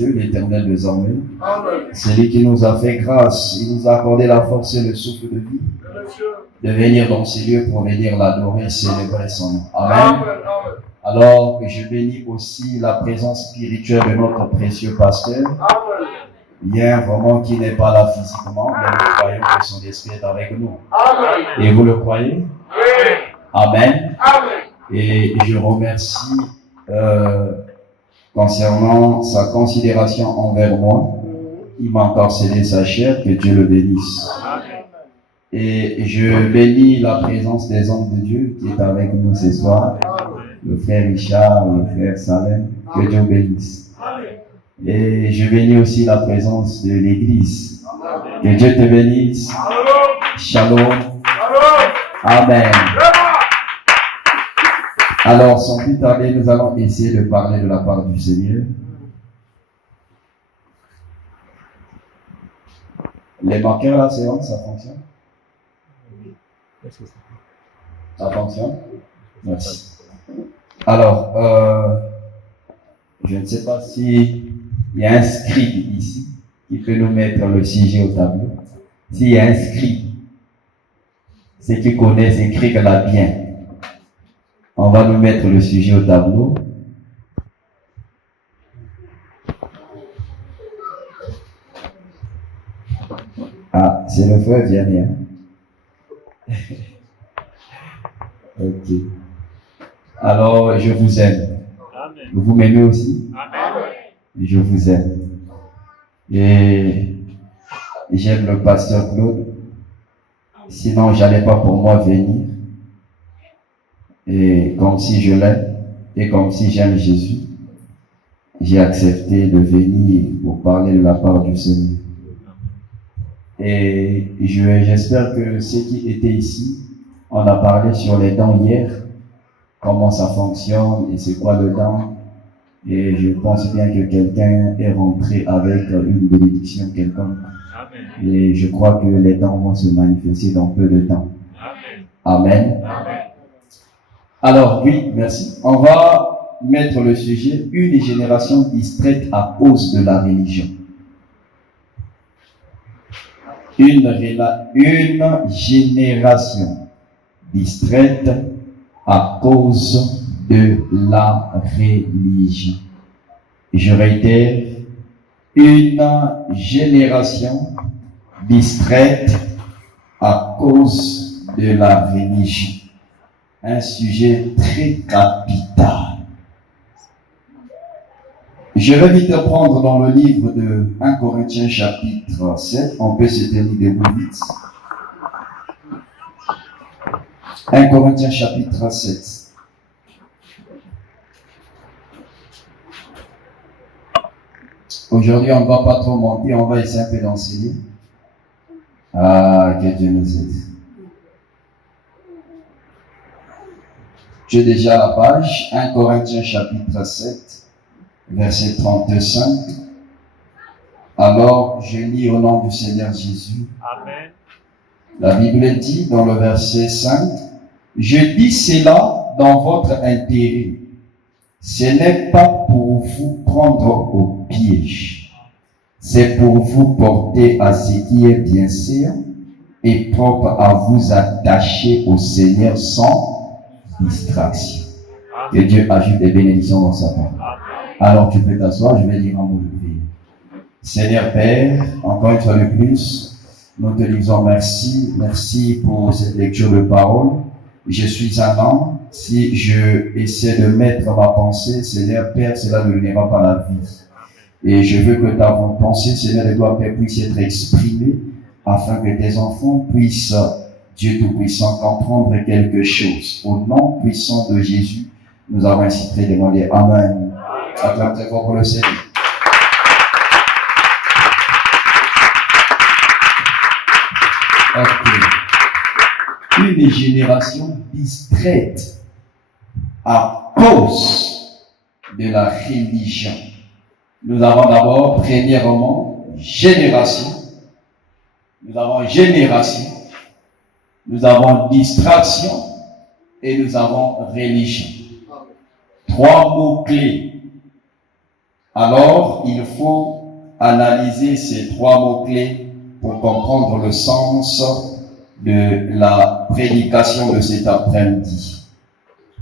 Dieu, l'Éternel des armées. C'est lui qui nous a fait grâce. Il nous a accordé la force et le souffle de vie de venir dans ces lieux pour venir l'adorer, célébrer son nom. Amen. Alors, je bénis aussi la présence spirituelle de notre précieux pasteur. Il y a un vraiment qui n'est pas là physiquement, mais nous croyons que son esprit est avec nous. Et vous le croyez? Amen. Et je remercie concernant sa considération envers moi. Il m'a encore cédé sa chair, que Dieu le bénisse. Et je bénis la présence des hommes de Dieu qui est avec nous ce soir. Le frère Richard, le frère Salem, que Dieu bénisse. Et je bénis aussi la présence de l'Église. Que Dieu te bénisse. Shalom. Amen. Alors, sans plus tarder, nous allons essayer de parler de la part du Seigneur. Les marqueurs là, c'est bon, ça fonctionne? Ça fonctionne? Merci. Alors, je ne sais pas si il y a un scribe ici qui peut nous mettre le sujet au tableau. S'il y a un scribe, ceux qui connaissent écrire là bien, on va nous mettre le sujet au tableau. Ah, c'est le frère Vianney. Ok. Alors, je vous aime. Amen. Vous m'aimez aussi? Amen. Je vous aime. Et j'aime le pasteur Claude. Sinon, j'allais pas pour moi venir. Et comme si je l'aime, et comme si j'aime Jésus, j'ai accepté de venir pour parler de la part du Seigneur. Et j'espère que ceux qui étaient ici, on a parlé sur les dents hier, comment ça fonctionne et c'est quoi le dent. Et je pense bien que quelqu'un est rentré avec une bénédiction quelconque. Et je crois que les dents vont se manifester dans peu de temps. Amen. Amen. Alors oui, merci. On va mettre le sujet « Une génération distraite à cause de la religion ». Une génération distraite à cause de la religion. Je réitère, une génération distraite à cause de la religion. Un sujet très capital. Je vais vite prendre dans le livre de 1 Corinthiens chapitre 7. On peut se tenir debout vite. 1 Corinthiens chapitre 7. Aujourd'hui, on ne va pas trop monter, on va essayer un peu d'enseigner. Ah, que Dieu nous aide. Tu es déjà à la page 1 Corinthiens chapitre 7, verset 35. Alors, je lis au nom du Seigneur Jésus. Amen. La Bible dit dans le verset 5, « Je dis cela dans votre intérêt. Ce n'est pas pour vous prendre au piège. C'est pour vous porter à ce qui est bien sûr et propre à vous attacher au Seigneur sans distraction. » Que Dieu ajoute des bénédictions dans sa parole. Alors tu peux t'asseoir, je vais dire un mot de prière. Seigneur Père, encore une fois de plus, nous te disons merci. Merci pour cette lecture de parole. Je suis un homme. Si je essaie de mettre ma pensée, Seigneur Père, cela ne donnera pas la vie. Et je veux que ta pensée, Seigneur de gloire, Père, puisse être exprimée afin que tes enfants puissent, Dieu Tout-Puissant, comprendre quelque chose. Au nom puissant de Jésus, nous avons ainsi très demandé. Amen. Acclame très fort pour le Seigneur. Okay. Une génération distraite à cause de la religion. Nous avons d'abord, premièrement, génération. Nous avons génération. Nous avons distraction. Et nous avons religion. Trois mots-clés. Alors, il faut analyser ces 3 mots-clés pour comprendre le sens de la prédication de cet après-midi.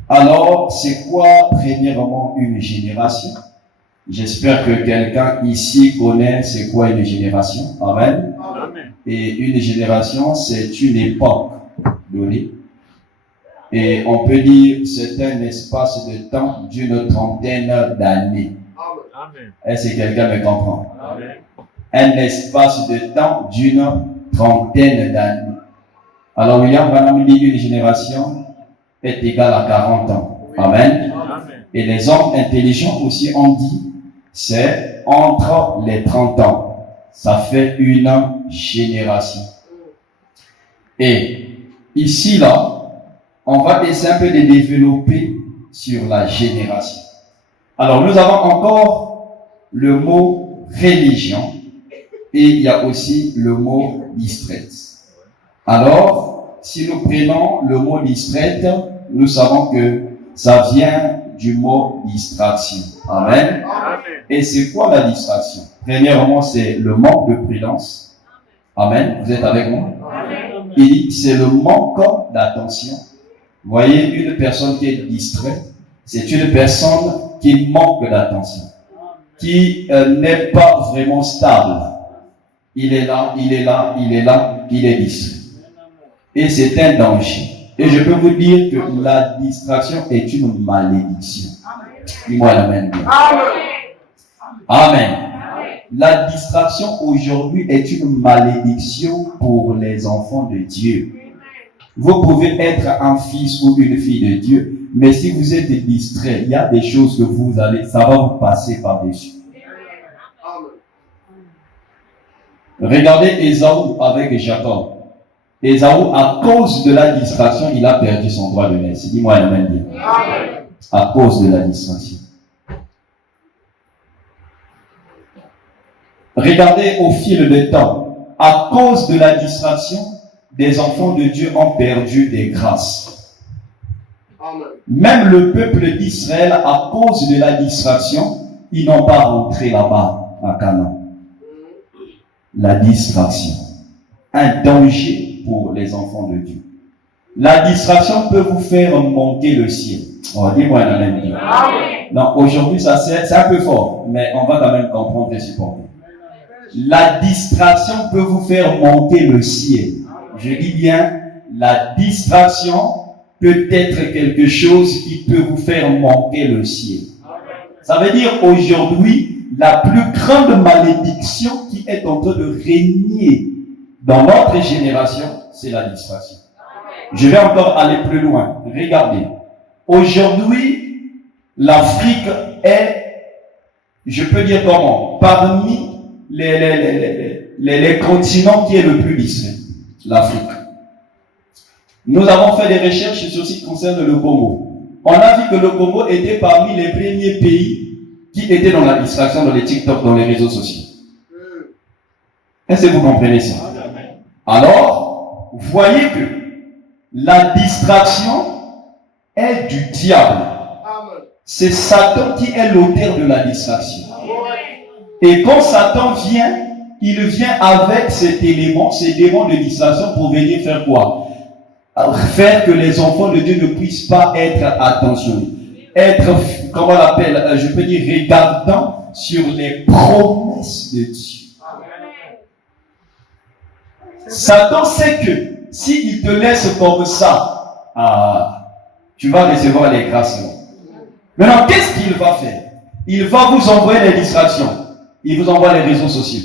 Alors, c'est quoi, premièrement, une génération? J'espère que quelqu'un ici connaît c'est quoi une génération. Amen. Amen. Et une génération, c'est une époque donnée. Et on peut dire c'est un espace de temps d'une trentaine d'années. Amen. Est-ce que quelqu'un me comprend? Amen. Un espace de temps d'une trentaine d'années. Alors, William Branham dit une génération est égale à 40 ans. Amen. Amen. Et les hommes intelligents aussi ont dit c'est entre les 30 ans. Ça fait une génération. Et ici, là, on va essayer un peu de développer sur la génération. Alors, nous avons encore le mot religion et il y a aussi le mot distraite. Alors, si nous prenons le mot distraite, nous savons que ça vient du mot distraction. Amen. Amen. Et c'est quoi la distraction? Premièrement, c'est le manque de prudence. Amen. Vous êtes avec moi? Amen. Et c'est le manque d'attention. Vous voyez, une personne qui est distraite, c'est une personne qui manque d'attention, qui n'est pas vraiment stable. Il est là, il est là, il est là, il est distrait. Et c'est un danger. Et je peux vous dire que la distraction est une malédiction. Dis-moi l'amen. Amen. La distraction aujourd'hui est une malédiction pour les enfants de Dieu. Vous pouvez être un fils ou une fille de Dieu, mais si vous êtes distrait, il y a des choses que ça va vous passer par-dessus. Regardez Ésaü avec Jacob. Ésaü, à cause de la distraction, il a perdu son droit de naissance. Dis-moi amen. À cause de la distraction. Regardez au fil du temps, à cause de la distraction, des enfants de Dieu ont perdu des grâces. Même le peuple d'Israël, à cause de la distraction, ils n'ont pas rentré là-bas, à Canaan. La distraction. Un danger pour les enfants de Dieu. La distraction peut vous faire manquer le ciel. Oh, dis-moi un amen. Non, aujourd'hui, c'est un peu fort, mais on va quand même comprendre et supporter. La distraction peut vous faire manquer le ciel. Je dis bien, la distraction peut être quelque chose qui peut vous faire manquer le ciel. Ça veut dire aujourd'hui, la plus grande malédiction qui est en train de régner dans notre génération, c'est la distraction. Je vais encore aller plus loin. Regardez. Aujourd'hui, l'Afrique est, je peux dire comment, parmi les continents qui est le plus distrait. L'Afrique. Nous avons fait des recherches sur ce qui concerne le Congo. On a vu que le Congo était parmi les premiers pays qui étaient dans la distraction, dans les TikTok, dans les réseaux sociaux. Est-ce que vous comprenez ça? Alors, vous voyez que la distraction est du diable. C'est Satan qui est l'auteur de la distraction. Et quand Satan vient, il vient avec cet élément, ces démons de distraction pour venir faire quoi? Faire que les enfants de Dieu ne puissent pas être attentionnés. Être, comment on l'appelle, je peux dire, regardant sur les promesses de Dieu. Satan sait que s'il te laisse comme ça, tu vas recevoir les grâces. Maintenant, qu'est-ce qu'il va faire? Il va vous envoyer les distractions. Il vous envoie les réseaux sociaux.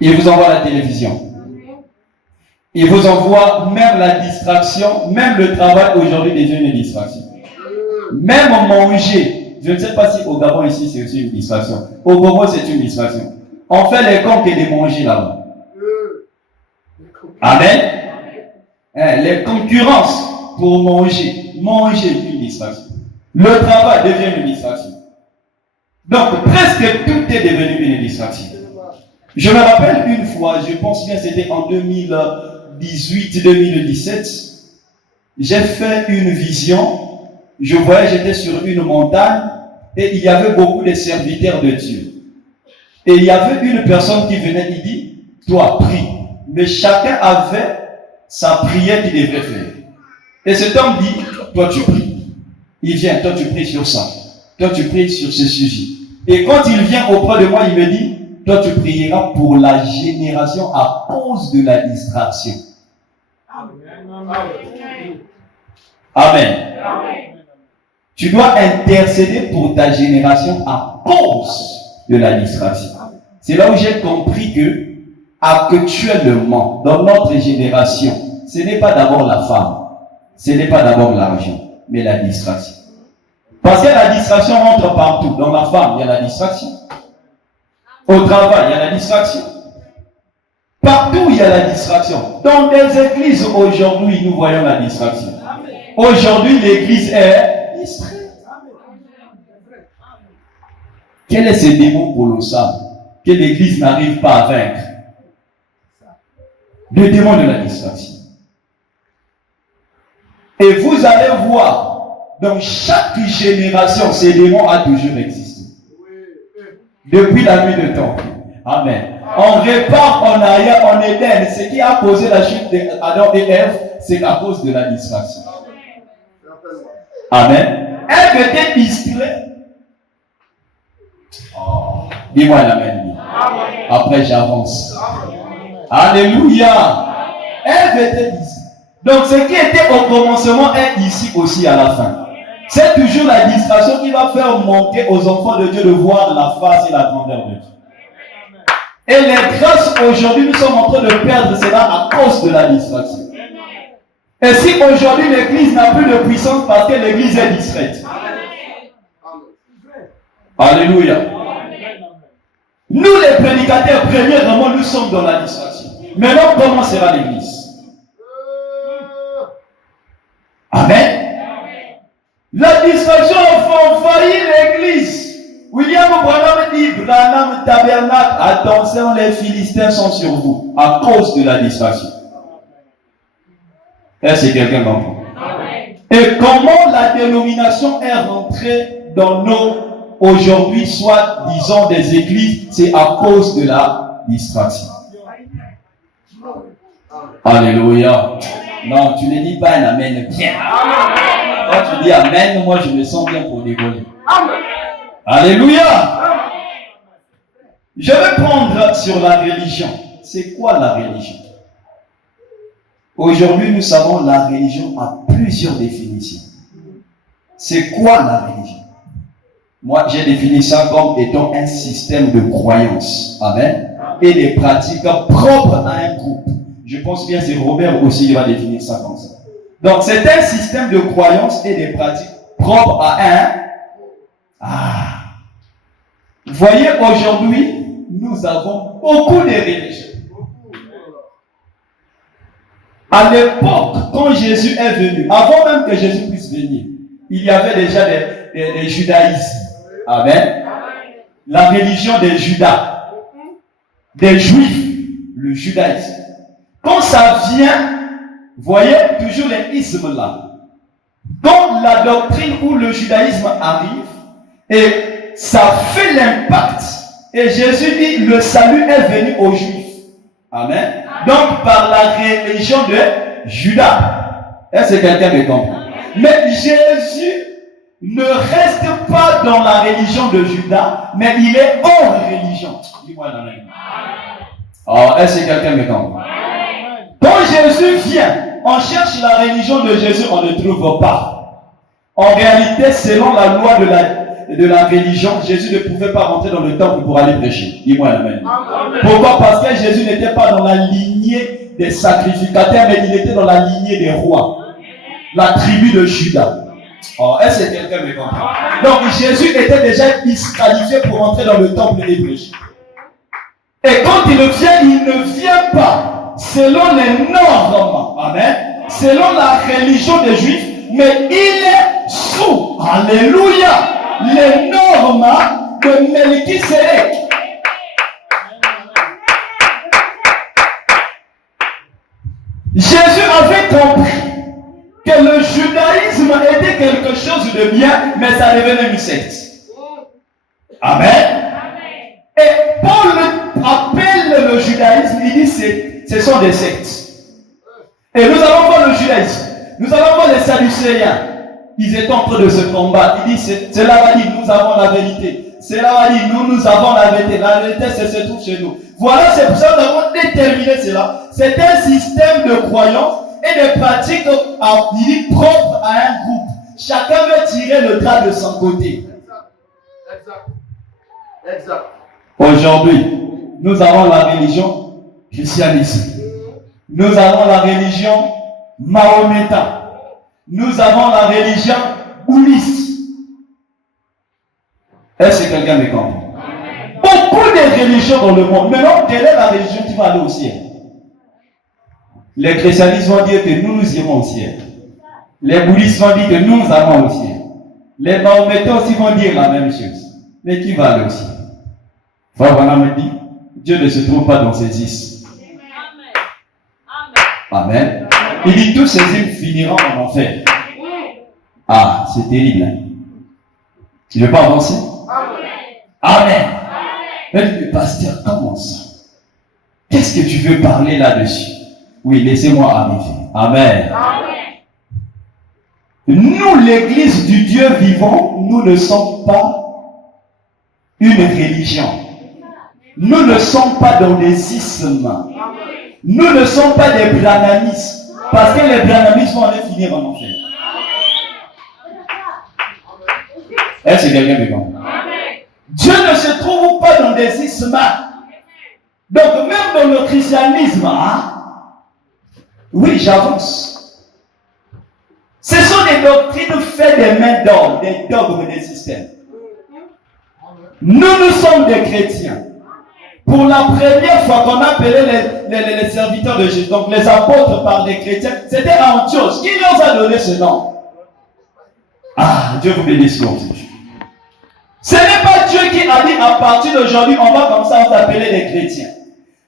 Il vous envoie la télévision. Il vous envoie même la distraction, même le travail aujourd'hui devient une distraction. Même manger. Je ne sais pas si au Gabon ici c'est aussi une distraction. Au Congo c'est une distraction. On fait les comptes et de manger là-bas. Amen. Les concurrences pour manger. Manger une distraction. Le travail devient une distraction. Donc presque tout est devenu une distraction. Je me rappelle une fois, je pense bien c'était en 2018-2017, j'ai fait une vision. Je voyais, j'étais sur une montagne et il y avait beaucoup de serviteurs de Dieu. Et il y avait une personne qui venait, il dit, toi, prie. Mais chacun avait sa prière qu'il devrait faire. Et cet homme dit, toi tu pries. Il vient, toi tu pries sur ça. Toi tu pries sur ce sujet. Et quand il vient auprès de moi, il me dit, toi tu prieras pour la génération à cause de la distraction. Amen. Tu dois intercéder pour ta génération à cause de la distraction. C'est là où j'ai compris que, actuellement, dans notre génération, ce n'est pas d'abord la femme, ce n'est pas d'abord l'argent, mais la distraction. Parce que la distraction rentre partout. Dans la femme, il y a la distraction. Au travail, il y a la distraction. Partout, il y a la distraction. Dans des églises, aujourd'hui, nous voyons la distraction. Aujourd'hui, l'église est distraite. Quel est ce démon colossal que l'église n'arrive pas à vaincre? Le démon de la distraction. Et vous allez voir, dans chaque génération, ce démon a toujours existé. Depuis la nuit de temps. Amen. On répare en arrière, en Éden. Ce qui a causé la chute d'Adam et Ève, c'est à cause de la distraction. Amen. Ève était distraite. Oh, dis-moi l'amen. Après, j'avance. Alléluia. Ève était distraite. Donc, ce qui était au commencement est ici aussi à la fin. C'est toujours la distraction qui va faire manquer aux enfants de Dieu de voir la face et la grandeur de Dieu. Et les grâces aujourd'hui, nous sommes en train de perdre cela à cause de la distraction. Et si aujourd'hui l'église n'a plus de puissance parce que l'église est distraite. Alléluia. Nous les prédicateurs, premièrement, nous sommes dans la distraction. Maintenant, comment sera l'église? Amen. La distraction a envahi l'église. William Branham dit, Branham Tabernacle, attention, les Philistins sont sur vous à cause de la distraction. Est-ce que quelqu'un comprend? Et comment la dénomination est rentrée dans nos, aujourd'hui, soit, disons, des églises, c'est à cause de la distraction. Alléluia. Non, tu ne dis pas un amen bien. Quand tu dis amen, moi je me sens bien pour dévoiler. Alléluia. Je vais prendre sur la religion. C'est quoi la religion? Aujourd'hui, nous savons la religion a plusieurs définitions. C'est quoi la religion? Moi, j'ai défini ça comme étant un système de croyances. Amen. Et des pratiques propres à un groupe. Je pense bien que c'est Robert aussi qui va définir ça comme ça. Donc, c'est un système de croyances et des pratiques propres à un. Vous voyez, aujourd'hui, nous avons beaucoup de religions. À l'époque, quand Jésus est venu, avant même que Jésus puisse venir, il y avait déjà des judaïsmes. Amen. La religion des Judas, des Juifs, le judaïsme. Quand ça vient, voyez toujours les ismes là. Quand la doctrine ou le judaïsme arrive, et ça fait l'impact, et Jésus dit, le salut est venu aux Juifs. Amen. Donc par la religion de Judas. Est-ce que quelqu'un me comprend? Mais Jésus ne reste pas dans la religion de Judas, mais il est hors religion. Dis-moi la même. Oh, est-ce que quelqu'un me comprend? Quand Jésus vient, on cherche la religion de Jésus, on ne trouve pas. En réalité, selon la loi de la religion, Jésus ne pouvait pas rentrer dans le temple pour aller prêcher. Dis-moi amen. Pourquoi? Parce que Jésus n'était pas dans la lignée des sacrificateurs, mais il était dans la lignée des rois. La tribu de Judas. Oh, est-ce que quelqu'un me comprend? Donc Jésus était déjà disqualifié pour rentrer dans le temple et prêcher. Et quand il ne vient pas selon les normes, amen, selon la religion des Juifs, mais il est sous, alléluia, les normes de Melchisédek. Jésus avait compris que le judaïsme était quelque chose de bien, mais ça devenait une secte. Amen. Et Paul appelle le judaïsme, il dit ce sont des sectes. Et nous allons voir le judaïsme. Nous allons voir les sadducéens. Ils étaient en train de se combattre. Il dit, cela va dire, nous avons la vérité. Cela va dire, nous avons la vérité. La vérité, se trouve chez nous. Voilà, c'est pour ça que nous avons déterminé cela. C'est un système de croyances et de pratiques propres à un groupe. Chacun veut tirer le drap de son côté. Exact. Aujourd'hui, nous avons la religion christianisme. Nous avons la religion mahométane. Nous avons la religion bouddhiste. Est-ce que quelqu'un me comprend? Beaucoup de religions dans le monde. Maintenant, quelle est la religion qui va aller au ciel? Les christianistes vont dire que nous irons au ciel. Les bouddhistes vont dire que nous allons au ciel. Les mahométans aussi vont dire la même chose. Mais qui va aller au ciel? Frère Branham me dit, Dieu ne se trouve pas dans ces ismes. Amen. Il dit tous ces hymnes finiront en enfer. Ah, c'est terrible. Tu ne veux pas avancer? Amen. Mais pasteur, comment ça? Qu'est-ce que tu veux parler là-dessus? Oui, laissez-moi arriver. Amen. Nous, l'église du Dieu vivant, nous ne sommes pas une religion. Nous ne sommes pas dans des ismes. Nous ne sommes pas des branhamistes. Parce que les branhamistes vont aller finir en enfer. Est-ce que quelqu'un me comprend? Dieu ne se trouve pas dans des ismes. Donc même dans le christianisme, oui, j'avance. Ce sont des doctrines faites des mains d'homme, des dogmes, des systèmes. Nous sommes des chrétiens. Pour la première fois qu'on appelait les serviteurs de Jésus, donc les apôtres par des chrétiens, c'était à Antioche. Qui nous a donné ce nom? Ah, Dieu vous bénisse aujourd'hui. Ce n'est pas Dieu qui a dit à partir d'aujourd'hui, on va comme ça s'appeler les chrétiens.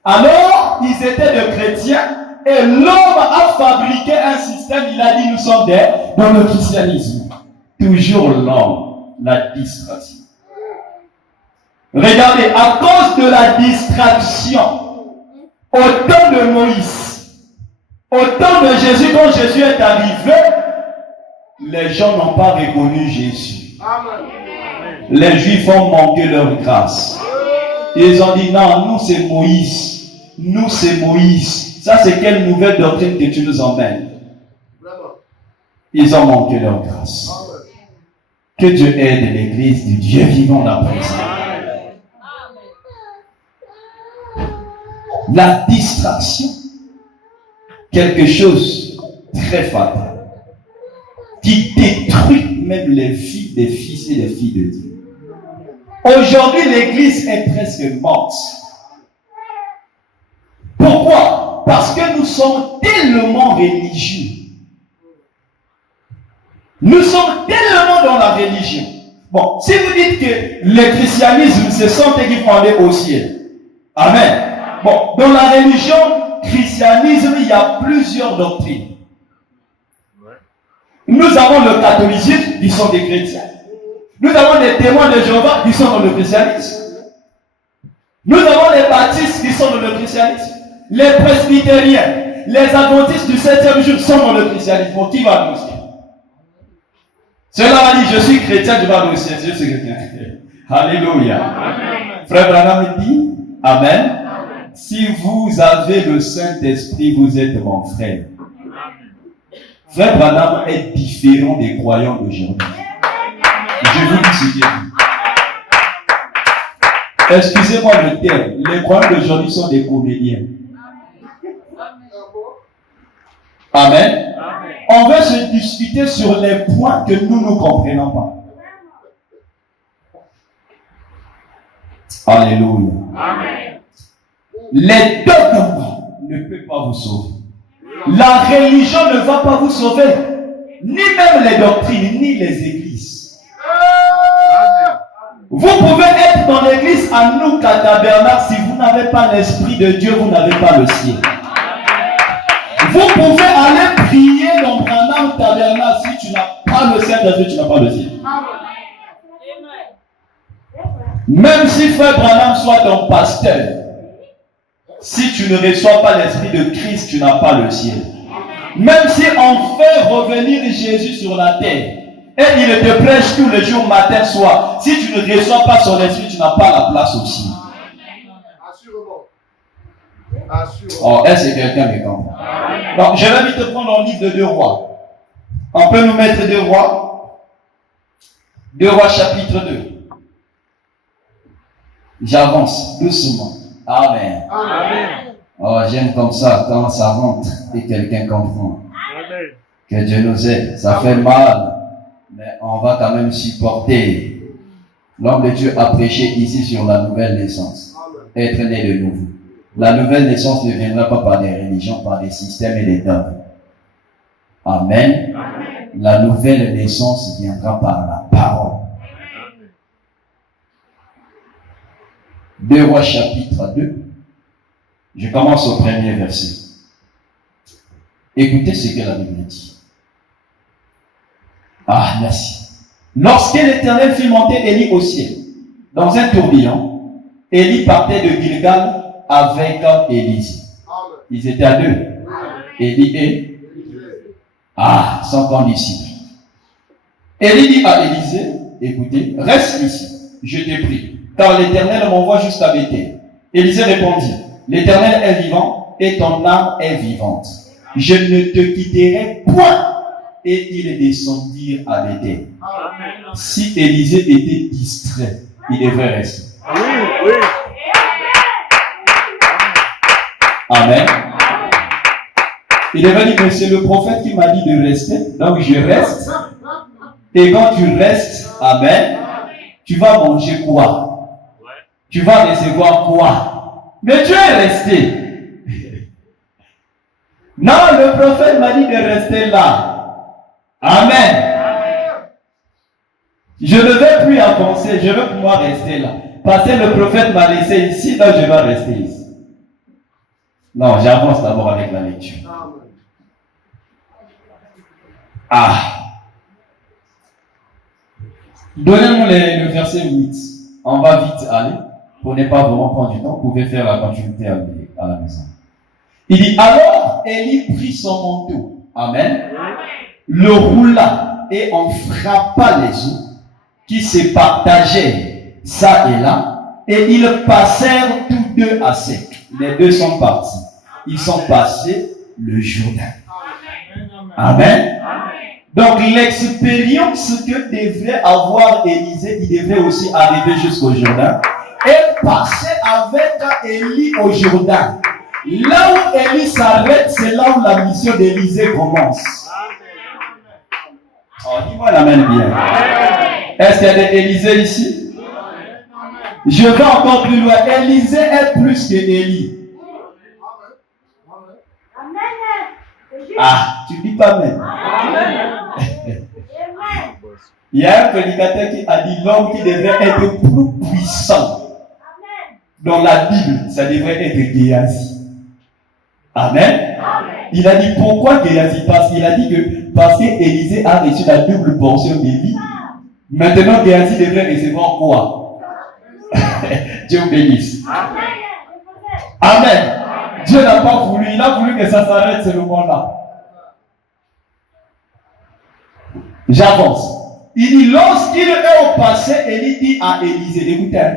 Alors, ils étaient des chrétiens et l'homme a fabriqué un système, il a dit nous sommes dans le christianisme. Toujours l'homme, la distraction. Regardez, à cause de la distraction, au temps de Moïse, au temps de Jésus, quand Jésus est arrivé, les gens n'ont pas reconnu Jésus. Les Juifs ont manqué leur grâce. Ils ont dit, non, nous c'est Moïse. Nous c'est Moïse. Ça c'est quelle nouvelle doctrine que tu nous emmènes? Ils ont manqué leur grâce. Que Dieu aide l'église du Dieu vivant la présence. La distraction, quelque chose de très fatal, qui détruit même les vies des fils et des filles de Dieu. Aujourd'hui, l'église est presque morte. Pourquoi? Parce que nous sommes tellement religieux. Nous sommes tellement dans la religion. Bon, si vous dites que le christianisme, ce sont eux qui vont aller au ciel. Amen. Bon, dans la religion, christianisme, il y a plusieurs doctrines. Nous avons le catholicisme, qui sont des chrétiens. Nous avons les témoins de Jéhovah, qui sont dans le christianisme. Nous avons les baptistes, qui sont dans le christianisme. Les presbytériens, les adventistes du 7e jour sont dans le christianisme. Bon, qui va annoncer? Cela va dire, je suis chrétien, je vais annoncer, je suis chrétien. Alléluia. Amen. Frère Branham dit, Amen. Si vous avez le Saint-Esprit, vous êtes mon frère. Frère Branham est différent des croyants d'aujourd'hui. Je vous dis ce qu'il dit. Excusez-moi le terme. Les croyants d'aujourd'hui sont des comédiens. Amen. On va se discuter sur les points que nous ne comprenons pas. Alléluia. Amen. Les dogmes ne peuvent pas vous sauver. La religion ne va pas vous sauver. Ni même les doctrines, ni les églises. Vous pouvez être dans l'église à nous qu'à tabernacle. Si vous n'avez pas l'Esprit de Dieu, vous n'avez pas le ciel. Vous pouvez aller prier dans Branham tabernacle. Si tu n'as pas le Saint-Esprit, tu n'as pas le ciel. Même si Frère Branham soit ton pasteur, si tu ne reçois pas l'Esprit de Christ, tu n'as pas le ciel. Même si on fait revenir Jésus sur la terre, et il te prêche tous les jours, matin, soir, si tu ne reçois pas son Esprit, tu n'as pas la place au ciel. Oh, est-ce que quelqu'un me comprend? Donc, je vais vite prendre le livre de 2 Rois. On peut nous mettre 2 Rois. 2 Rois chapitre 2. J'avance doucement. Amen. Amen. Oh, j'aime comme ça, quand ça rentre et quelqu'un comprend. Amen. Que Dieu nous aide. Ça fait mal, mais on va quand même supporter. L'homme de Dieu a prêché ici sur la nouvelle naissance. Être né de nouveau. La nouvelle naissance ne viendra pas par des religions, par des systèmes et des dogmes. Amen. Amen. La nouvelle naissance viendra par la parole. 2 Rois chapitre 2. Je commence au premier verset. Écoutez ce que la Bible dit. Ah, merci. Lorsque l'Éternel fit monter Élie au ciel, dans un tourbillon, Élie partait de Gilgal avec Élisée. Ils étaient à 2. Élie et son condisciple. Élie dit à Élisée, écoutez, reste ici, je te prie, car l'Éternel m'envoie jusqu'à Bethel. Élisée répondit, l'Éternel est vivant et ton âme est vivante. Je ne te quitterai point. Et ils descendirent à Bethel. Si Élisée était distrait, il devrait rester. Oui. Amen. Il devrait dire que c'est le prophète qui m'a dit de rester, donc je reste. Et quand tu restes, amen, tu vas manger quoi? Tu vas recevoir quoi? Mais tu es resté. Non, le prophète m'a dit de rester là. Amen. Je ne vais plus avancer, je veux pouvoir rester là. Parce que le prophète m'a laissé ici, donc je vais rester ici. Non, j'avance d'abord avec la lecture. Donnez-nous le verset 8. On va vite aller. Pour ne pas vraiment prendre du temps, vous pouvez faire la continuité à la maison. Il dit, alors Élie prit son manteau. Amen. Le roula et on frappa les eaux qui se partageaient ça et là, et ils passèrent tous deux à sec. Les deux sont partis. Ils sont passés le Jourdain. Amen. Donc l'expérience que devrait avoir Élisée, il devrait aussi arriver jusqu'au Jourdain et passer avec Élie au Jourdain. Là où Élie s'arrête, c'est là où la mission d'Élisée commence. Oh, dis-moi la main bien. Est-ce qu'il y a des Élisée ici? Je vais encore plus loin. Élisée est plus que Élie. Tu dis pas même. Il y a un prédicateur qui a dit l'homme qui devrait être plus puissant dans la Bible, ça devrait être Géasi. Amen. Il a dit pourquoi Géasi? Parce qu'il a dit que parce qu'Élisée a reçu la double portion d'Élie, maintenant Géasi devrait recevoir quoi? Dieu bénisse. Amen. Dieu n'a pas voulu, il a voulu que ça s'arrête ce moment-là. J'avance. Il dit, lorsqu'il est au passé, Élie dit à Élisée, écoutez,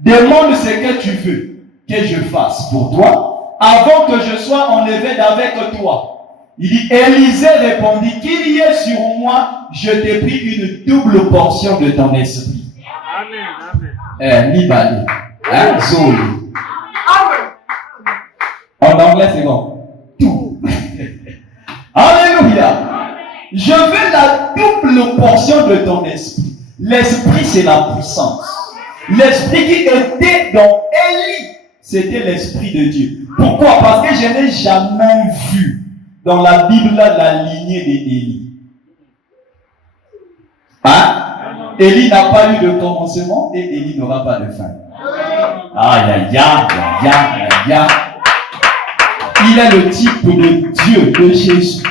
demande ce que tu veux que je fasse pour toi, avant que je sois enlevé d'avec toi. Il dit, Élisée répondit, qu'il y ait sur moi, je t'ai pris une double portion de ton esprit. Amen. Nibali. Zoli. En anglais, c'est bon. Tout. Alléluia. Je veux la double portion de ton esprit. L'esprit, c'est la puissance. L'esprit qui était dans Élie, c'était l'esprit de Dieu. Pourquoi? Parce que je n'ai jamais vu dans la Bible la lignée d'Élie. Élie n'a pas eu de commencement et Élie n'aura pas de fin. Il est le type de Dieu, de Jésus.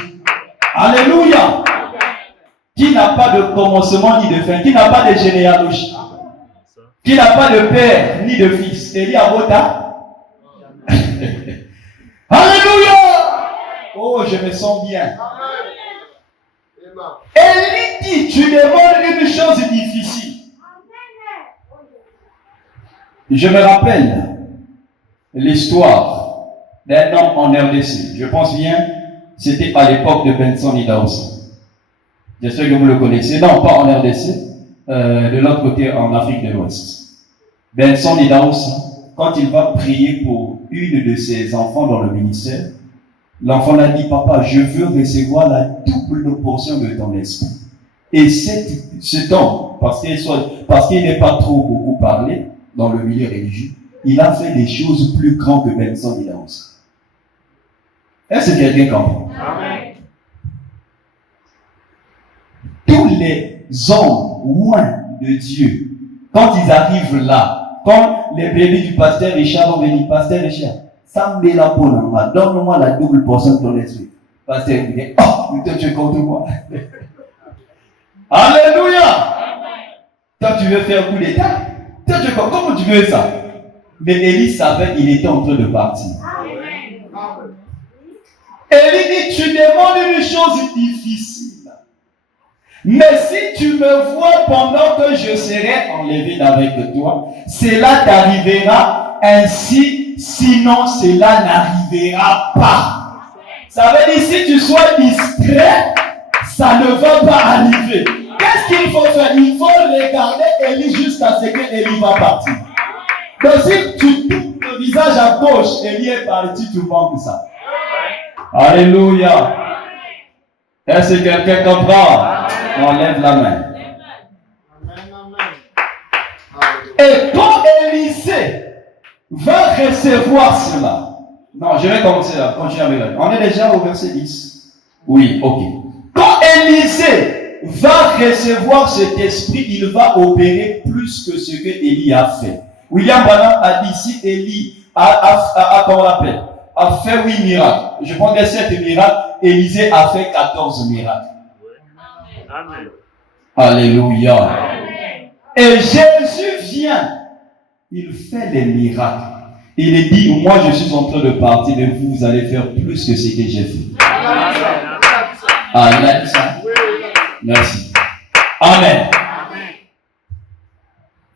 Alléluia. Qui n'a pas de commencement ni de fin, qui n'a pas de généalogie, qui n'a pas de père ni de fils. Élie a Bota. Alléluia! Oh, je me sens bien. Élie dit, tu demandes une chose difficile. Je me rappelle l'histoire d'un homme en RDC. Je pense bien, c'était à l'époque de Benson Idahosa. J'espère que vous le connaissez. Non, pas en RDC, de l'autre côté, en Afrique de l'Ouest. Benson Idahosa, quand il va prier pour une de ses enfants dans le ministère, l'enfant l'a dit, papa, je veux recevoir la double portion de ton esprit. Et cet homme, parce qu'il n'est pas trop beaucoup parlé dans le milieu religieux, il a fait des choses plus grandes que Benson Idahosa. Est-ce que quelqu'un comprend? Amen. Tous les hommes loin de Dieu, quand ils arrivent là, quand les bébés du pasteur Richard vont venir, pasteur Richard, ça me met la peau, donne-moi la double portion de ton esprit. Pasteur, il dit, oh, toi tu es contre moi. Alléluia! Toi tu veux faire un coup d'état? Toi tu es contre, comment tu veux ça? Mais Élie savait qu'il était en train de partir. Élie dit, tu demandes une chose difficile. Mais si tu me vois pendant que je serai enlevé d'avec toi, cela t'arrivera ainsi, sinon cela n'arrivera pas. Ça veut dire, si tu sois discret, ça ne va pas arriver. Qu'est-ce qu'il faut faire? Il faut regarder Élie jusqu'à ce que Élie va partir. Donc si tu tournes le visage à gauche, Élie est parti, tu manques ça. Alléluia. Est-ce que quelqu'un comprend? On lève la main. Et quand Élisée va recevoir cela, non, je vais commencer là, continuer avec elle. On est déjà au verset 10. Oui, ok. Quand Élisée va recevoir cet esprit, il va opérer plus que ce que Élie a fait. William Branham a dit, si Élie comment on l'appelle, a fait 8 miracles. Je prends les 7 miracles, Élisée a fait 14 miracles. Amen. Alléluia. Amen. Et Jésus vient, il fait des miracles. Il dit, moi je suis en train de partir de vous, vous allez faire plus que ce que j'ai fait. Amen. Ah, il a dit ça? Merci. Amen.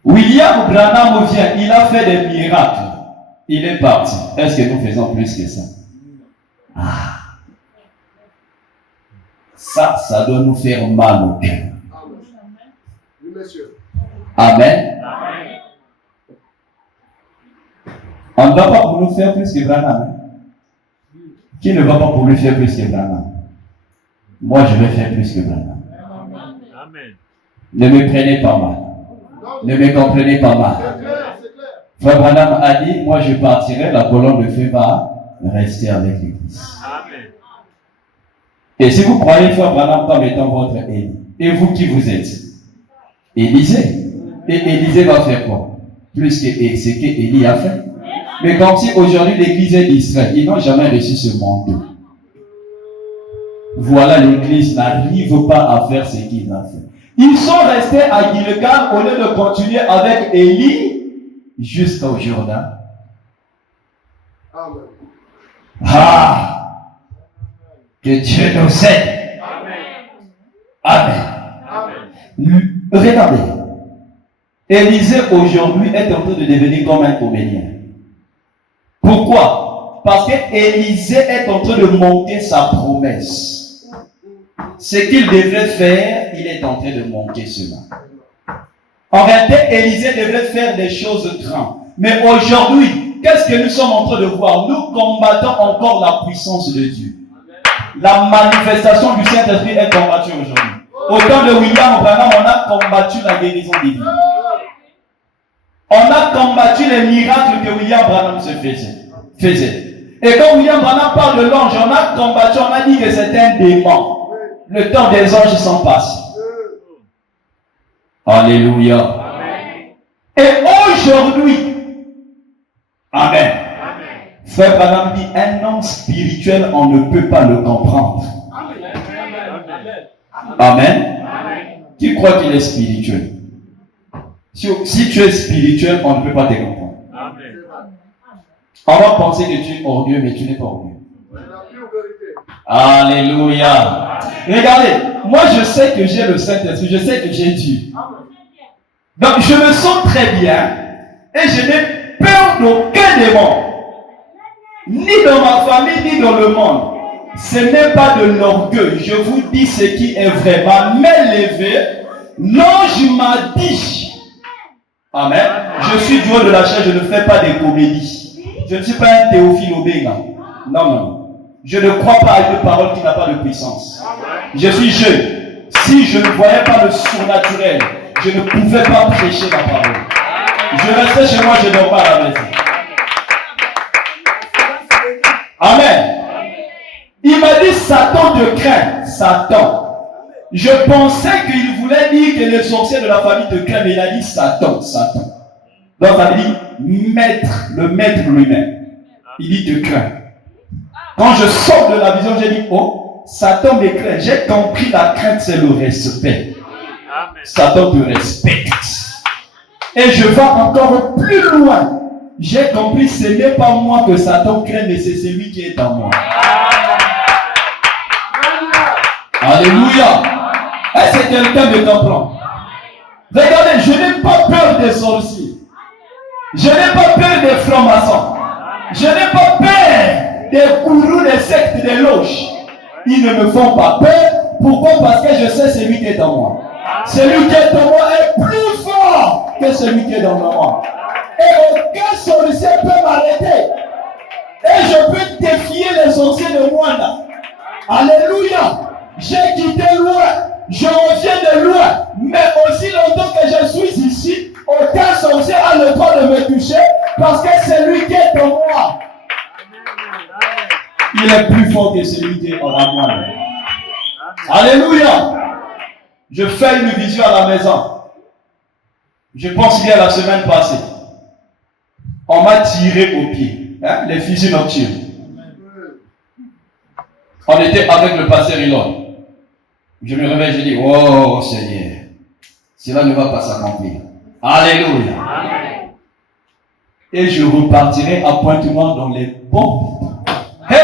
William Branham vient, il a fait des miracles. Il est parti. Est-ce que nous faisons plus que ça? Ah. Ça doit nous faire mal au cœur. Amen. Amen. On ne va pas pour nous faire plus que Branham. Qui ne va pas pour lui faire plus que Branham? Moi, je vais faire plus que Branham. Amen. Ne me prenez pas mal. Ne me comprenez pas mal. Frère Branham a dit, moi je partirai, la colonne de feu va rester avec l'église. Amen. Et si vous croyez Frère Branham comme étant votre Élie, et vous qui vous êtes? Élisée. Et Élisée va faire quoi? Plus que ce qu'Élie a fait. Mais comme si aujourd'hui l'église est distraite, ils n'ont jamais reçu ce manteau. Voilà, l'église n'arrive pas à faire ce qu'il a fait. Ils sont restés à Gilgal au lieu de continuer avec Élie jusqu'au Jourdain. Amen. Ah! Que Dieu nous aide. Amen. Amen. Regardez. Élisée aujourd'hui est en train de devenir comme un comédien. Pourquoi? Parce que Élisée est en train de monter sa promesse. Ce qu'il devrait faire, il est en train de monter cela. En réalité, Élisée devrait faire des choses grandes. Mais aujourd'hui, qu'est-ce que nous sommes en train de voir? Nous combattons encore la puissance de Dieu. La manifestation du Saint-Esprit est combattue aujourd'hui. Au temps de William Branham, on a combattu la guérison divine. On a combattu les miracles que William Branham faisait. Et quand William Branham parle de l'ange, on a combattu, on a dit que c'était un démon. Le temps des anges s'en passe. Alléluia. Amen. Et aujourd'hui, Amen. Frère Branham dit, un homme spirituel, on ne peut pas le comprendre. Amen. Amen. Qui croit qu'il est spirituel? Si tu es spirituel, on ne peut pas te comprendre. Amen. On va penser que tu es orgueilleux, mais tu n'es pas orgueilleux. Alléluia. Regardez, moi je sais que j'ai le Saint-Esprit, je sais que j'ai Dieu. Donc je me sens très bien et je n'ai peur d'aucun démon. Ni dans ma famille, ni dans le monde. Ce n'est pas de l'orgueil. Je vous dis ce qui est vrai. Ma main levée, l'ange m'a dit. Amen. Je suis du haut de la chair, je ne fais pas des comédies. Je ne suis pas un Théophile Obéga. Non, non. Je ne crois pas à une parole qui n'a pas de puissance. Je suis jeune. Si je ne voyais pas le surnaturel, je ne pouvais pas prêcher la parole. Je restais chez moi, je dormais à la maison. Amen. Il m'a dit Satan te craint. Satan. Je pensais qu'il voulait dire que les sorciers de la famille te craignent, mais il a dit Satan, Satan. Donc ça veut dire maître, le maître lui-même. Il dit te craint. Quand je sors de la vision, j'ai dit oh, Satan me craint. J'ai compris la crainte, c'est le respect. Amen. Satan te respecte. Et je vais encore plus loin. J'ai compris, ce n'est pas moi que Satan craint, mais c'est celui qui est en moi. Alléluia. Est-ce que quelqu'un me comprend? Regardez, je n'ai pas peur des sorciers. Je n'ai pas peur des francs-maçons. Je n'ai pas peur des gourous, des sectes, des loges. Ils ne me font pas peur. Pourquoi? Parce que je sais celui qui est en moi. Celui qui est en moi est plus fort que celui qui est dans moi. Et aucun sorcier peut m'arrêter. Et je peux défier les sorciers de moi là. Alléluia. J'ai quitté loin. Je reviens de loin. Mais aussi longtemps que je suis ici, aucun sorcier a le droit de me toucher parce que c'est lui qui est en moi. Il est plus fort que celui qui est en moi. Alléluia. Je fais une vision à la maison. Je pense qu'il y a la semaine passée. On m'a tiré au pied. Hein, les fusils nocturnes. On était avec le pasteur Ilon. Je me réveille, je dis, oh Seigneur, cela ne va pas s'accomplir. Alléluia. Amen. Et je repartirai à Pointe-Noire dans les bons. Hey!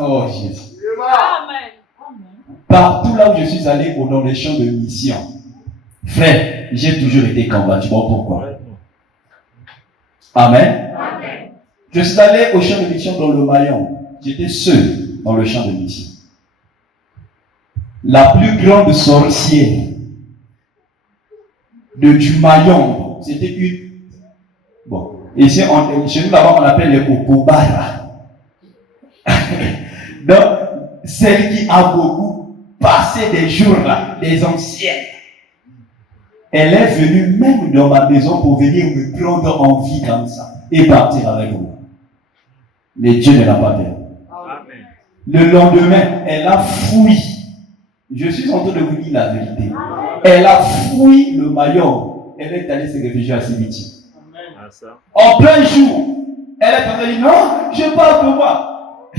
Oh Jésus. Amen. Partout là où je suis allé dans les champs de mission, frère, j'ai toujours été combattu. Bon, pourquoi? Amen. Amen. Je suis allé au champ de mission dans le Mayon. J'étais seul dans le champ de mission. La plus grande sorcière du Mayon, c'était une. Bon, ici, chez nous là-bas, on appelle les Kokobara. Donc, celle qui a beaucoup passé des jours là, des anciennes. Elle est venue même dans ma maison pour venir me prendre en vie comme ça et partir avec moi. Mais Dieu ne l'a pas fait. Le lendemain, elle a fouillé. Je suis en train de vous dire la vérité. Elle a fouillé le Mayon. Elle est allée se réfugier à Cimetière. En plein jour, elle est en train de dire non, je pars pour moi.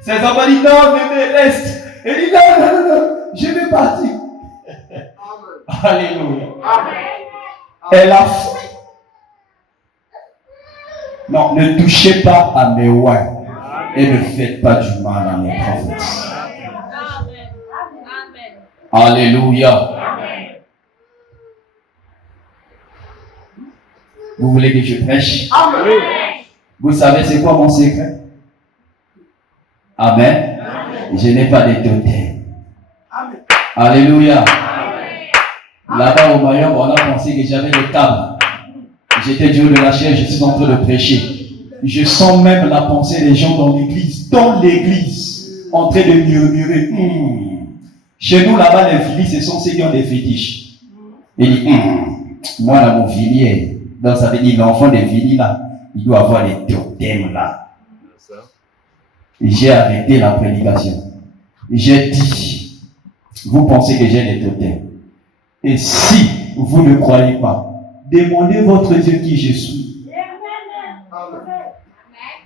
Ses enfants disent non, bébé, reste. Elle dit non, je vais partir. Alléluia. Elle a fouillé. Non, ne touchez pas à mes oins et ne faites pas du mal à mes prophètes. Alléluia. Vous voulez que je prêche? Amen. Vous savez c'est quoi mon secret? Amen. Amen. Je n'ai pas de totem. Alléluia. Là-bas au Mayon, on a pensé que j'avais des câbles. J'étais du haut de la chair, je suis en train de prêcher. Je sens même la pensée des gens dans l'église, en train de murmurer. Chez nous, là-bas, les filles, ce sont ceux qui ont des fétiches. Il dit, moi, là, mon filier. Donc, ça veut dire, l'enfant des filles, là, il doit avoir des totems, là. J'ai arrêté la prédication. J'ai dit, vous pensez que j'ai des totems. Et si vous ne croyez pas, demandez votre Dieu qui je suis.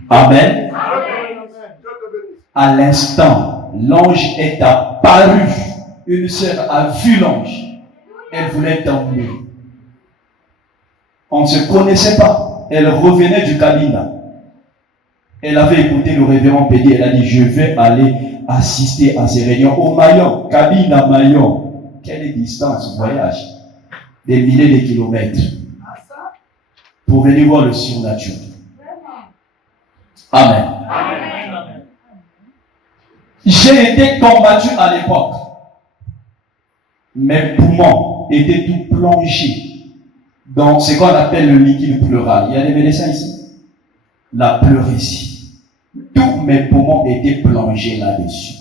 Amen. À l'instant, l'ange est apparu. Une sœur a vu l'ange. Elle voulait t'emmener. On ne se connaissait pas. Elle revenait du Kabinda. Elle avait écouté le révérend Pédi. Elle a dit, je vais aller assister à ces réunions au Mayon. Kabinda, Mayon. Quelle distance, voyage. Des milliers de kilomètres. Pour venir voir le surnaturel. Amen. Amen. J'ai été combattu à l'époque. Mes poumons étaient tout plongés dans ce qu'on appelle le liquide pleural. Il y a des médecins ici. La pleurésie. Tous mes poumons étaient plongés là-dessus.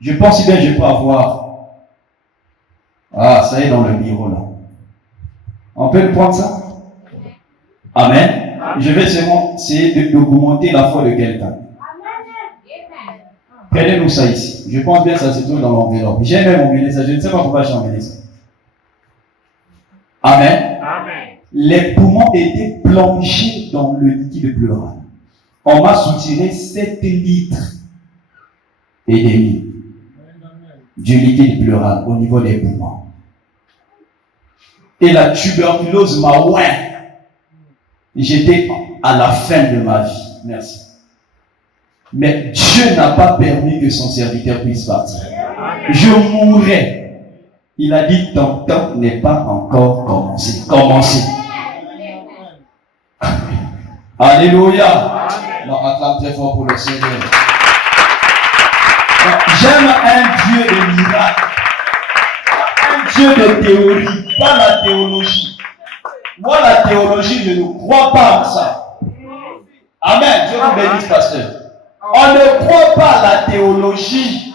Je pense bien que je peux avoir. Ah, ça y est dans le bureau là. On peut prendre ça? Amen. Je vais seulement essayer d'augmenter la foi de quelqu'un. Prenez-nous ça ici. Je pense bien que ça se trouve dans l'enveloppe. J'ai même emmêlé ça. Je ne sais pas pourquoi j'ai emmêlé ça. Amen. Amen. Les poumons étaient plongés dans le liquide pleural. On m'a soutiré 7 litres et demi du liquide pleural au niveau des poumons. Et la tuberculose m'a oint. J'étais à la fin de ma vie. Merci. Mais Dieu n'a pas permis que son serviteur puisse partir. Je mourrais. Il a dit, ton temps n'est pas encore commencé. Commencez. Alléluia. Non, acclame très fort pour le Seigneur. J'aime un Dieu de miracles. Un Dieu de théorie, pas la théologie. Moi, la théologie, je ne crois pas à ça. Amen. Dieu vous bénisse, pasteur. On ne croit pas à la théologie.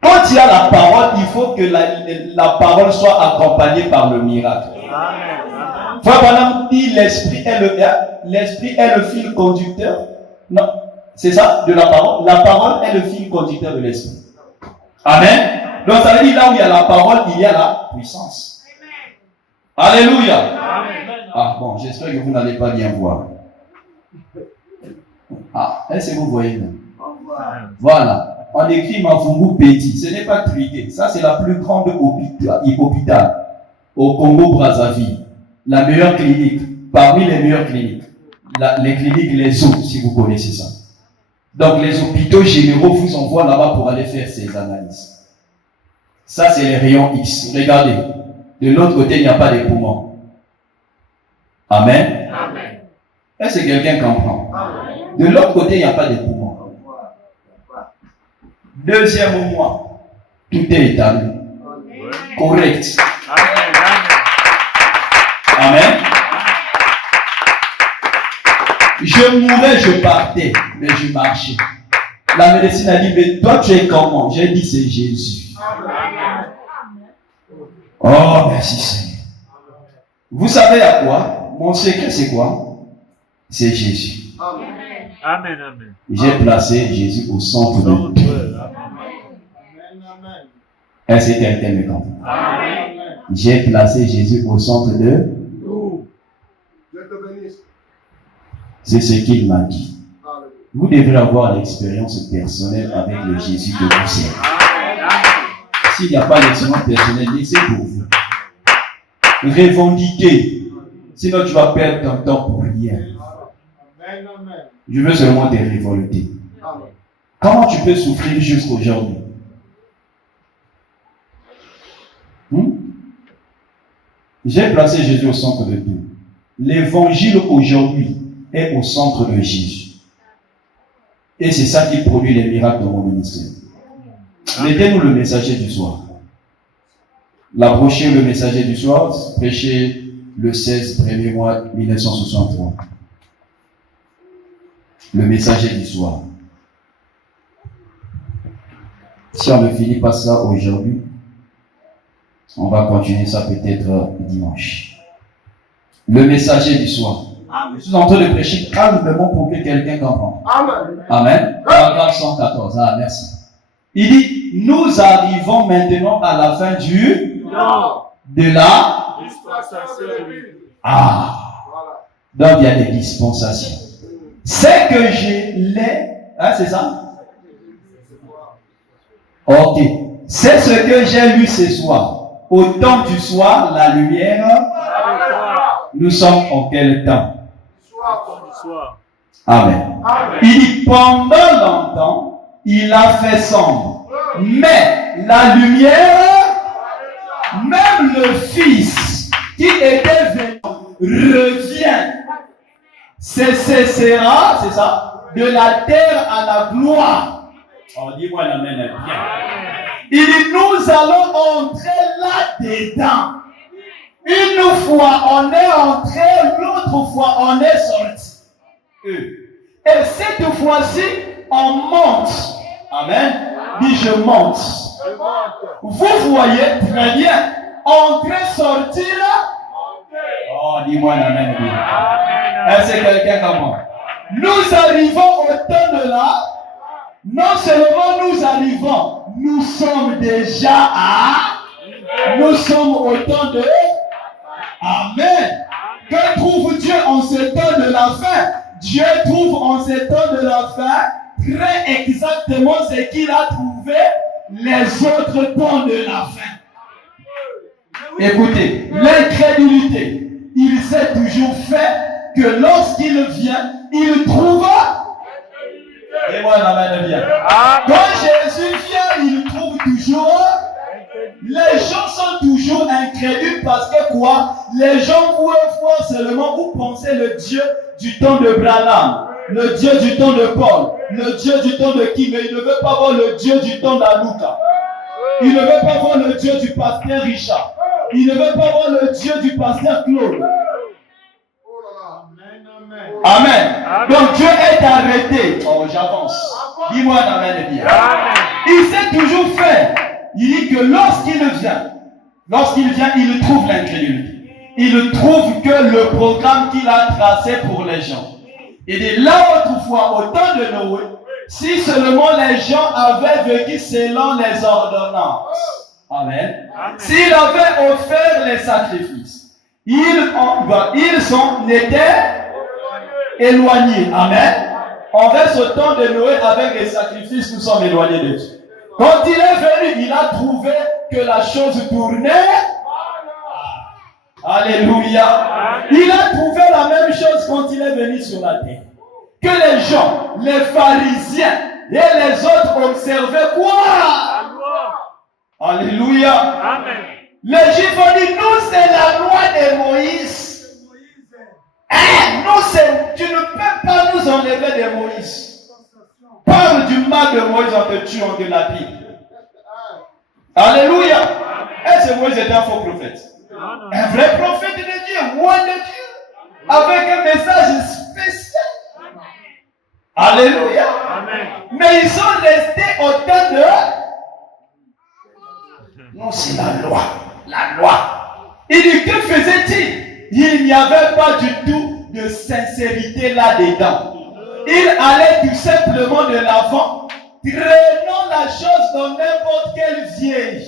Quand il y a la parole, il faut que la parole soit accompagnée par le miracle. Frère Branham dit l'esprit est le fil conducteur. Non, c'est ça, de la parole. La parole est le fil conducteur de l'esprit. Amen. Donc ça veut dire là où il y a la parole, il y a la puissance. Alléluia. Amen. Ah bon, j'espère que vous n'allez pas bien voir. Ah, est-ce que vous voyez là? Voilà. On écrit Mavungu Petit. Ce n'est pas truité. Ça, c'est la plus grande hôpital au Congo-Brazzaville. La meilleure clinique. Parmi les meilleures cliniques. Les cliniques, les eaux, si vous connaissez ça. Donc, les hôpitaux généraux vous envoient là-bas pour aller faire ces analyses. Ça, c'est les rayons X. Regardez. De l'autre côté, il n'y a pas de poumons. Amen. Amen. Est-ce que quelqu'un comprend? Amen. De l'autre côté, il n'y a pas de poumons. Deuxième mois, tout est établi. Correct. Amen. Je mourais, je partais, mais je marchais. La médecine a dit, mais toi tu es comment? J'ai dit, c'est Jésus. Oh, merci Seigneur. Vous savez à quoi? Mon secret, c'est quoi? C'est Jésus. Amen. Amen. J'ai placé Jésus au centre de tout. Est-ce que quelqu'un me comprend? J'ai placé Jésus au centre de tout. C'est ce qu'il m'a dit. Vous devrez avoir l'expérience personnelle avec le Jésus que vous servez. S'il n'y a pas l'expérience personnelle, laissez pour vous. Revendiquez. Sinon, tu vas perdre ton temps pour rien. Je veux seulement te révolter. Comment tu peux souffrir jusqu'aujourd'hui? J'ai placé Jésus au centre de tout. L'évangile aujourd'hui est au centre de Jésus. Et c'est ça qui produit les miracles dans mon ministère. Mettez-nous le messager du soir. L'approcher le messager du soir, prêché le 16 premier mois 1963. Le messager du soir. Si on ne finit pas ça aujourd'hui, on va continuer ça peut-être dimanche. Le messager du soir. Je suis en train de prêcher calmement pour que quelqu'un comprenne. Amen. Amen. Paragraphe 114. Ah, merci. Il dit, nous arrivons maintenant à la fin de la dispensation. Ah. Donc il y a des dispensations. C'est que je l'ai. Hein, c'est ça? Ok. C'est ce que j'ai lu ce soir. Au temps du soir, la lumière Nous sommes en quel temps? Amen. Il dit, pendant longtemps, il a fait sombre. Mais la lumière, même le Fils qui était venu, revient. Cessera, c'est ça, de la terre à la gloire. Oh, dis-moi l'amen bien. Il dit, nous allons entrer là-dedans. Une fois on est entré, l'autre fois on est sorti. Et cette fois-ci, on monte. Amen. Dit je monte. Vous voyez très bien. Entrer, sortir. Oh, dis-moi l'amen bien. Est-ce que quelqu'un comme moi? Nous arrivons au temps de là. Non seulement nous arrivons, nous sommes déjà nous sommes au temps de Amen. Que trouve Dieu en ce temps de la fin? Dieu trouve en ce temps de la fin très exactement ce qu'il a trouvé les autres temps de la fin. Écoutez, l'incrédulité, il s'est toujours fait que lorsqu'il vient, il trouve. Et moi, l'amène bien. Quand Jésus vient, il trouve toujours. Les gens sont toujours incrédules parce que quoi? Les gens voient seulement où penser le Dieu du temps de Branham, le Dieu du temps de Paul, le Dieu du temps de qui, mais il ne veut pas voir le Dieu du temps d'Anuka. Il ne veut pas voir le Dieu du pasteur Richard. Il ne veut pas voir le Dieu du pasteur Claude. Amen. Donc Dieu est arrêté. Oh, j'avance. Dis-moi d'amen bien. Il s'est toujours fait. Il dit que lorsqu'il vient, il trouve l'incrédulité. Il trouve que le programme qu'il a tracé pour les gens. Il dit là autrefois, au temps de Noé, si seulement les gens avaient vécu selon les ordonnances. Amen. S'ils avaient offert les sacrifices, ils s'en étaient éloignés. Amen. On reste au temps de Noé avec les sacrifices, nous sommes éloignés de Dieu. Quand il est venu, il a trouvé que la chose tournait. Alléluia. Il a trouvé la même chose quand il est venu sur la terre. Que les gens, les pharisiens et les autres observaient quoi? Alléluia. Amen. Les Juifs ont dit, nous c'est la loi de Moïse. Tu ne peux pas nous enlever de Moïse. Parle du mal de Moïse, on te tue, on te lapide. Alléluia. Est-ce que Moïse était un faux prophète? Un vrai prophète de Dieu, roi de Dieu, avec un message spécial. Alléluia. Amen. Mais ils sont restés au temps de... Non, c'est la loi. La loi. Il dit, que faisait-il? Il n'y avait pas du tout de sincérité là-dedans. Il allait tout simplement de l'avant, traînant la chose dans n'importe quelle vieille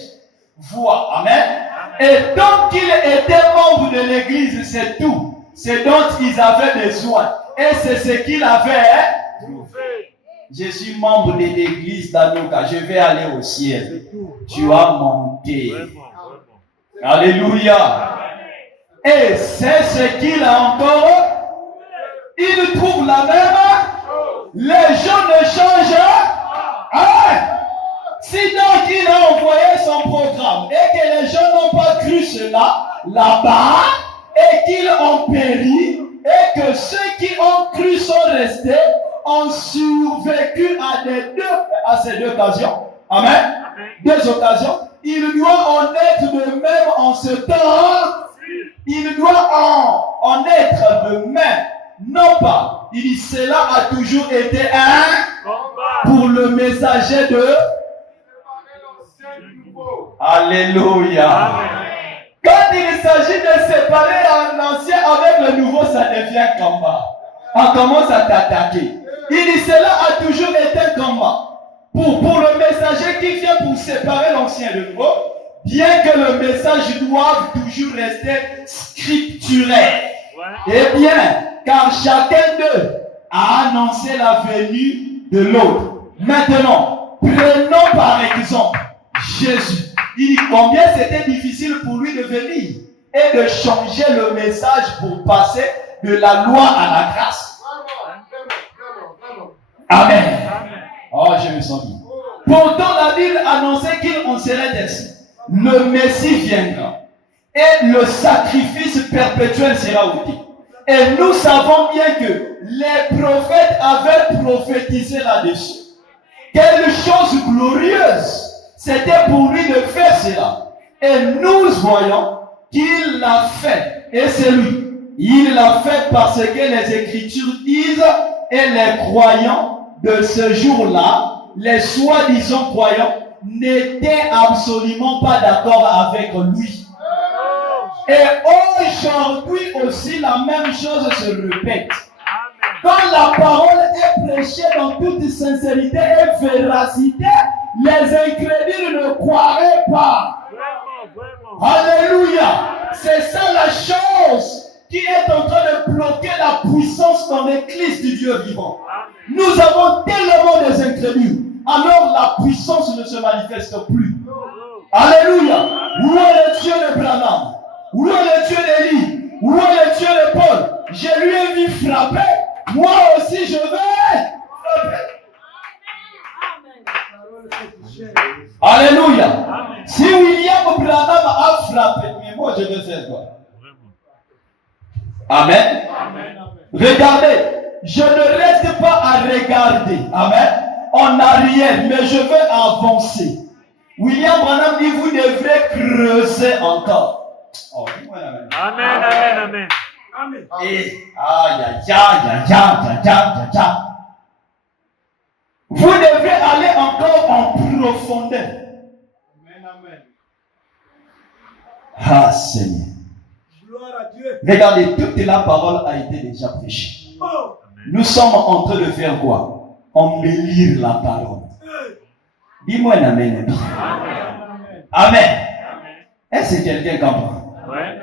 voie. Amen. Et tant qu'il était membre de l'église, c'est tout. C'est dont ils avaient besoin. Et c'est ce qu'il avait trouvé. Je suis membre de l'église d'Anuka. Je vais aller au ciel. Tu as manqué. Alléluia. Et c'est ce qu'il a encore. Il trouve la même. Les gens ne changent. Si donc il a envoyé son programme et que les gens n'ont pas cru cela là-bas et qu'ils ont péri et que ceux qui ont cru sont restés, ont survécu à ces deux occasions. Amen. Deux occasions. Il doit en être de même en ce temps. Il doit en être de même. Non pas. Il dit cela a toujours été un pour le messager de Alléluia. Amen. Quand il s'agit de séparer l'ancien avec le nouveau, ça devient combat. On commence à t'attaquer. Il dit cela a toujours été un combat. Pour le messager qui vient pour séparer l'ancien et le nouveau, bien que le message doive toujours rester scripturel. Eh bien, car chacun d'eux a annoncé la venue de l'autre. Maintenant, prenons par exemple Jésus. Il dit combien c'était difficile pour lui de venir. et de changer le message pour passer de la loi à la grâce. Amen. Oh, je me sens bien. Pourtant, la Bible annonçait qu'il en serait ainsi. Le Messie viendra et le sacrifice perpétuel sera ôté. Et nous savons bien que les prophètes avaient prophétisé là-dessus. Quelle chose glorieuse c'était pour lui de faire cela. Et nous voyons qu'il l'a fait. Et c'est lui. Il l'a fait parce que les Écritures disent, et les croyants de ce jour-là, les soi-disant croyants, n'étaient absolument pas d'accord avec lui. Et aujourd'hui aussi, la même chose se répète. Quand la parole est prêchée dans toute sincérité et véracité, les incrédules ne croiraient pas. Alléluia. C'est ça la chose qui est en train de bloquer la puissance dans l'église du Dieu vivant. Nous avons tellement des incrédules. Alors la puissance ne se manifeste plus. Alléluia. Où est le Dieu de Branham? Où est le Dieu d'Élie? Où est le Dieu de Paul? Je lui ai vu frapper. Moi aussi je vais frapper. Alléluia. Si William Branham a frappé, mais moi je vais faire quoi? Amen. Regardez, je ne reste pas à regarder. Amen. En arrière, mais je vais avancer. William Branham dit, vous devrez creuser encore. Oh, amen. Amen, amen, amen. Amen. Et, vous devrez aller encore en profondeur. Amen, amen. Ah, Seigneur. Gloire à Dieu. Regardez, toute la parole a été déjà prêchée. Oh. Nous sommes en train de faire quoi? Embellir la parole. Dis-moi un amen. Amen. Est-ce que quelqu'un comprend? Ouais.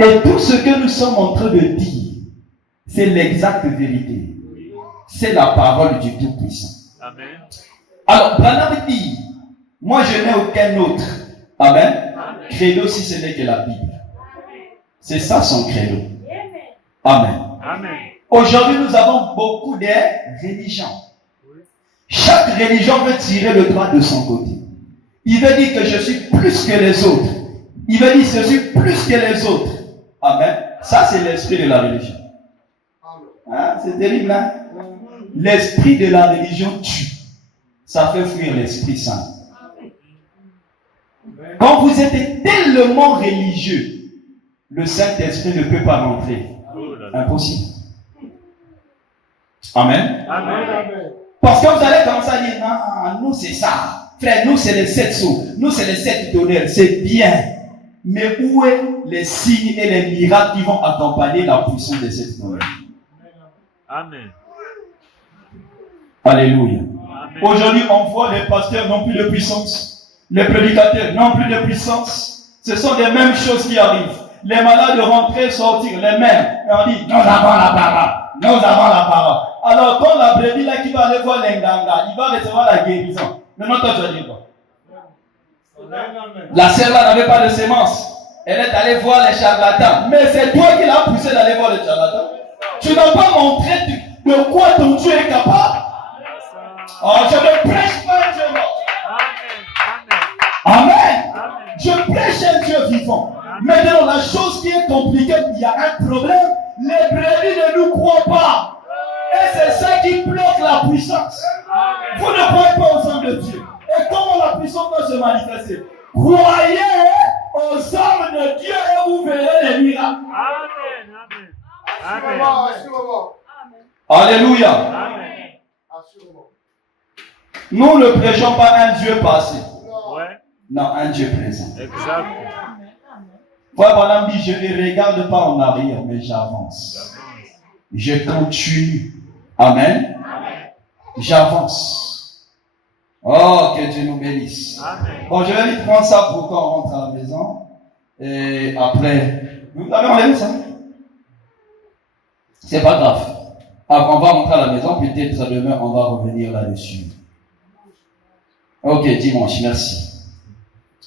Et tout ce que nous sommes en train de dire, c'est l'exacte vérité. C'est la parole du Tout-Puissant. Amen. Alors, Branham dit, moi je n'ai aucun autre. Amen. Credo si ce n'est que la Bible. C'est ça son credo. Amen. Amen. Aujourd'hui, nous avons beaucoup de religions. Chaque religion veut tirer le droit de son côté. Il veut dire que je suis plus que les autres. Il veut dire que je suis plus que les autres. Amen. Ça, c'est l'esprit de la religion. Hein? C'est terrible, hein? L'esprit de la religion tue. Ça fait fuir l'Esprit Saint. Quand vous êtes tellement religieux, le Saint-Esprit ne peut pas rentrer. Impossible. Amen. Amen. Parce que vous allez commencer à dire, non, nous c'est ça. Frère, nous c'est les 7 sceaux. Nous c'est les 7 tonnerres. C'est bien. Mais où est les signes et les miracles qui vont accompagner la puissance de cette tonnerre? Amen. Alléluia. Amen. Aujourd'hui, on voit les pasteurs n'ont plus de puissance. Les prédicateurs n'ont plus de puissance. Ce sont les mêmes choses qui arrivent. Les malades rentrer, sortir, les mêmes. Et on dit, nous avons la parole. Nous avons la parole. Alors, quand la brebis là qui va aller voir l'Enganga, il va recevoir la guérison. Maintenant, toi, tu vas dire quoi? La sœur là n'avait pas de sémence. Elle est allée voir les charlatans. Mais c'est toi qui l'as poussé d'aller voir les charlatans. Tu n'as pas montré de quoi ton Dieu est capable. Oh, je ne prêche pas un Dieu mort. Amen. Je prêche un Dieu vivant. Maintenant, la chose qui est compliquée, il y a un problème. Les brebis ne nous croient pas. Et c'est ça qui bloque la puissance. Vous ne croyez pas aux hommes de Dieu. Et comment la puissance peut se manifester? Croyez aux hommes de Dieu et vous verrez les miracles. Amen. Alléluia. Amen. Nous ne prêchons pas un Dieu passé. Ouais. Non, un Dieu présent. Exact. Voilà, je ne regarde pas en arrière, mais j'avance. Je continue. Amen. J'avance. Oh, que Dieu nous bénisse. Amen. Bon, je vais vite prendre ça pour qu'on rentre à la maison. Et après, vous avez enlevé ça? C'est pas grave. Alors, on va rentrer à la maison, peut-être demain on va revenir là-dessus. Ok, dimanche, merci.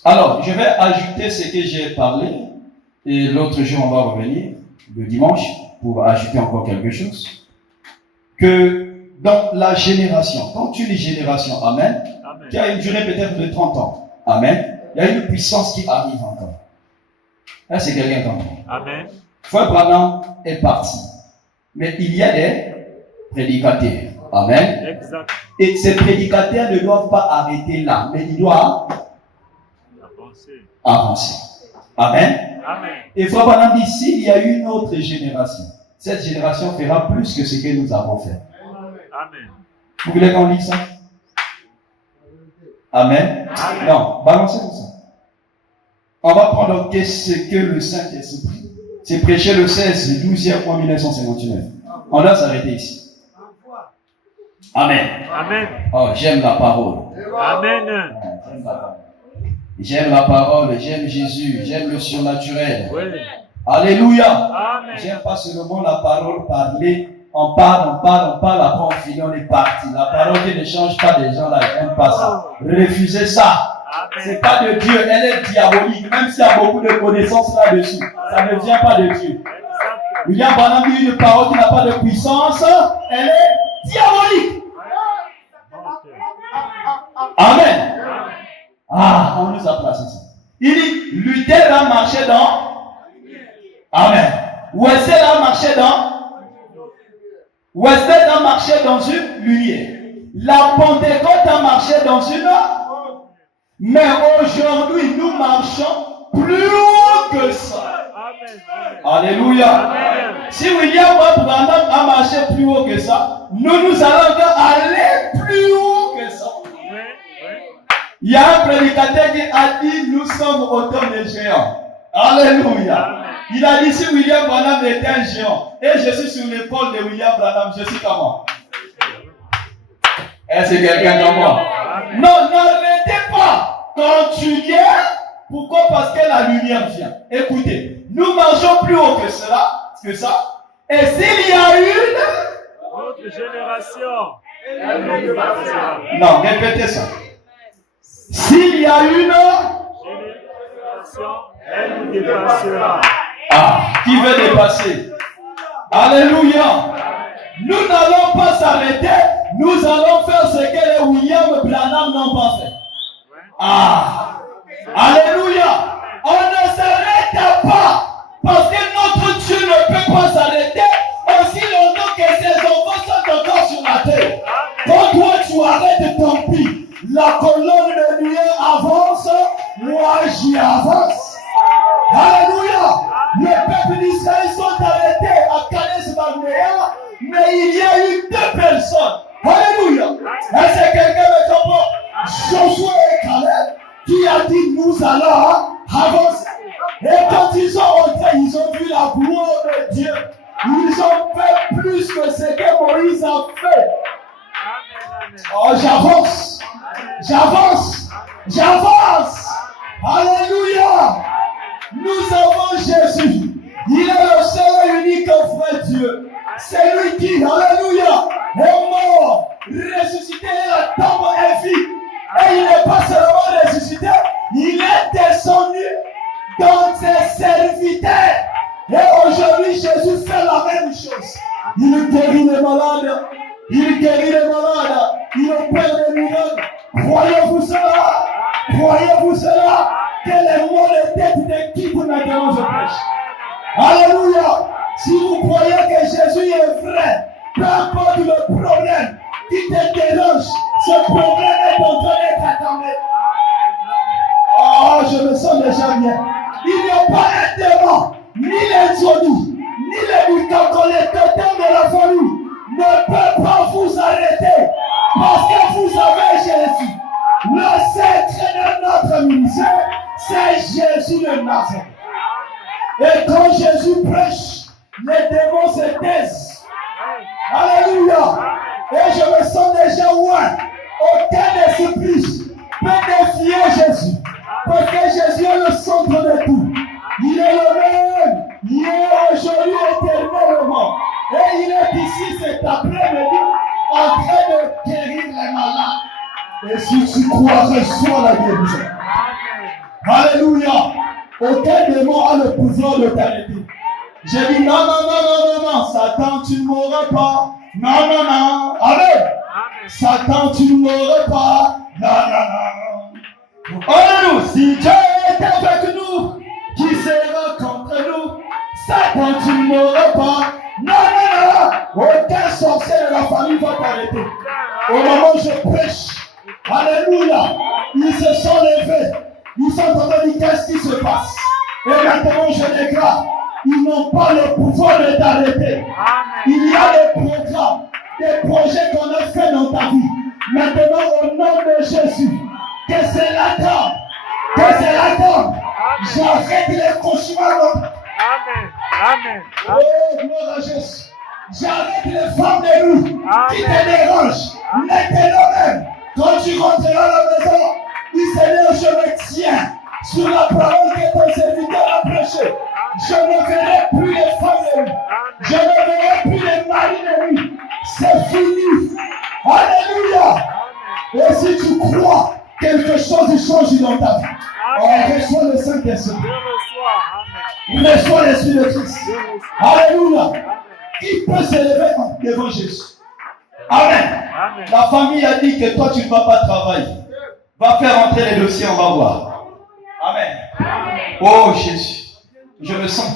Alors, je vais ajouter ce que j'ai parlé Et l'autre jour, on va revenir, le dimanche, pour ajouter encore quelque chose. Que dans la génération, quand une génération, amen, qui a une durée peut-être de 30 ans, amen, il y a une puissance qui arrive encore. Là, c'est quelqu'un comme moi. Amen. Frère Branham est parti. Mais il y a des prédicateurs. Amen. Exact. Et ces prédicateurs ne doivent pas arrêter là, mais ils doivent avancer. Amen. Amen. Et Frère Branham dit, s'il y a une autre génération, cette génération fera plus que ce que nous avons fait. Amen. Vous voulez qu'on lise ça? Amen. Amen. Non, balancez tout ça. On va prendre ce que le Saint-Esprit. C'est prêché le 16, 12e mois 1959. On doit s'arrêter ici. Amen. Amen. Oh, j'aime la parole. Amen. J'aime la parole, j'aime Jésus, j'aime le surnaturel. Oui. Alléluia. Amen. J'aime pas seulement la parole parler. On parle, après on finit, on est parti. La parole qui ne change pas des gens là, j'aime pas ça. Refusez ça. C'est pas de Dieu, elle est diabolique. Même s'il y a beaucoup de connaissances là-dessus, ça ne vient pas de Dieu. William Branham dit une parole qui n'a pas de puissance, elle est diabolique. Amen. Ah, on nous a placé ça. Il dit, Luther a marché dans. Amen. Wesley a marché dans. Wesley a marché dans une lumière. La Pentecôte a marché dans une. Mais aujourd'hui, nous marchons plus haut que ça. Amen. Alléluia. Amen. Si William Branham a marché plus haut que ça, nous allons aller plus haut que ça. Il y a un prédicateur qui a dit, nous sommes autant des géants. Alléluia. Amen. Il a dit, si William Branham était un géant, et je suis sur l'épaule de William Branham, je suis comment? Est-ce que quelqu'un comme moi? Amen. Non, n'arrêtez pas. Quand tu viens, pourquoi? Parce que la lumière vient. Écoutez, nous marchons plus haut que cela, que ça. Et s'il y a une autre génération. Non, répétez ça. S'il y a une génération, elle nous dépassera. Ah, qui veut dépasser? Alléluia. Nous n'allons pas s'arrêter. Nous allons faire ce que les William Branham n'ont pas fait. Ah, alléluia. On ne s'arrête pas. Parce que notre Dieu ne peut pas s'arrêter aussi longtemps que ses enfants sont encore sur la terre. Quand toi tu arrêtes, tant pis. La colonne de nuée avance, moi j'y avance. Alléluia. Le peuple d'Israël sont arrêtés à Kades-Barnéa, mais il y a eu 2 personnes. Alléluia. Est-ce que quelqu'un me comprend? Josué et Caleb qui a dit nous allons avancer. Et quand ils sont entrés, ils ont vu la gloire de Dieu. Ils ont fait plus que ce que Moïse a fait. Oh, j'avance. J'avance. J'avance. Alléluia. Nous avons Jésus. Il est le seul et unique vrai Dieu. C'est lui qui, alléluia, est mort, ressuscité, la tombe est vide. Et il n'est pas seulement ressuscité, il est descendu dans ses serviteurs. Et aujourd'hui, Jésus fait la même chose. Il guérit les malades. Il guérit les malades. Il opère les miracles. Croyez-vous cela? Croyez-vous cela? Que les mots de tête de qui vous maintenant je prêche. Alléluia. Si vous croyez que Jésus est vrai, peu importe le problème qui te dérange, ce problème est en train d'être attendu. Oh, je me sens déjà bien. Il n'y a pas un démon, ni les zombies, ni les mutants, les totems de la famille ne peuvent pas vous arrêter parce que vous avez Jésus. Le centre de notre ministère, c'est Jésus de Nazareth. Et quand Jésus prêche, les démons se taisent. Alléluia. Et je me sens déjà loin. Aucun esprit peut défier Jésus. Parce que Jésus est le centre de tout. Il est le même. Il est aujourd'hui éternellement. Et il est ici cet après-midi en train de guérir les malades. Et si tu crois, reçois la guérison. Alléluia. Aucun démon a le pouvoir de t'arrêter. J'ai dit non, Satan, tu ne mourras pas. Non. Amen. Satan, tu ne mourras pas. Non. Oh, si Dieu est avec nous, qui sera contre nous? Satan, tu ne mourras pas. Non. Aucun sorcier de la famille va t'arrêter. Au moment où je prêche, alléluia, ils se sont levés. Ils sont en train de dire qu'est-ce qui se passe. Et maintenant, je déclare, ils n'ont pas le pouvoir de t'arrêter. Il y a des programmes, des projets qu'on a fait dans ta vie. Maintenant, au nom de Jésus, que c'est la tombe. J'arrête les cauchemars. Amen. Oh, gloire à Jésus. J'arrête les femmes de nous qui te dérangent. Maintenant même, quand tu rentreras à la maison, dis Seigneur, je me tiens sur la parole que ton serviteur a prêchée. Je ne verrai plus les femmes de nous. Je ne verrai plus les maris de nous. C'est fini. Alléluia. Et si tu crois, quelque chose change dans ta vie. On reçoit le Saint-Esprit. Reçoit l'Esprit de Christ. Alléluia. Qui peut se lever devant Jésus? Amen. La famille a dit que toi tu ne vas pas travailler. Va faire entrer les dossiers, on va voir. Amen. Oh Jésus, je me sens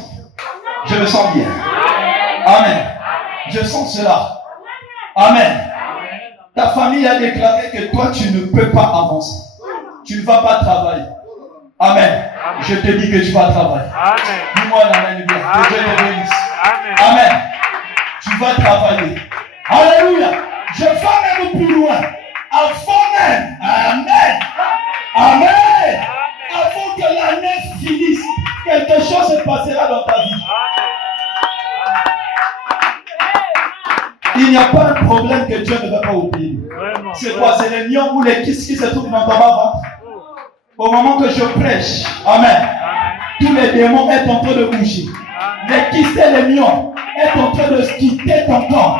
bien. Amen. Je sens cela. Amen. Ta famille a déclaré que toi tu ne peux pas avancer. Tu ne vas pas travailler. Amen. Je te dis que tu vas travailler. Dis-moi la main de Dieu. Que Dieu te bénisse. Amen. Tu vas travailler. Alléluia. Je vais même plus loin. Avant même. Amen. Avant que l'année finisse, quelque chose se passera dans ta vie. Il n'y a pas un problème que Dieu ne va pas oublier. C'est quoi? C'est les lions ou les kisses qui se trouvent dans ton bas-ventre. Au moment que je prêche, amen, tous les démons sont en train de bouger. Les kisses et les lions sont en train de quitter ton corps.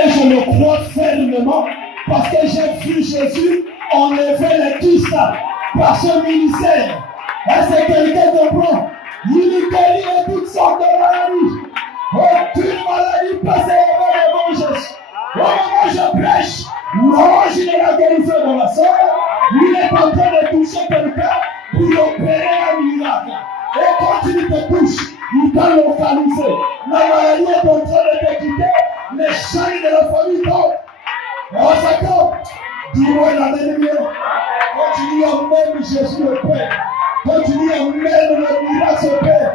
Et je le crois fermement parce que j'ai vu Jésus enlever les kisses par ce ministère. Est-ce que quelqu'un comprend? Il guérit toutes sortes de maladies. Aucune maladie passe devant Jésus. Au moment où je prêche, l'ange de la guérison dans la salle, il est en train de toucher quelqu'un pour opérer un miracle. Et quand il te touche, il t'a localisé. La maladie est en train de te quitter. Les chaînes de la famille tombent. Oh, ça tombe. Dis-moi la même Dieu. Quand tu dis Amen, Jésus le Père. Quand tu dis Amen, le miracle se Père.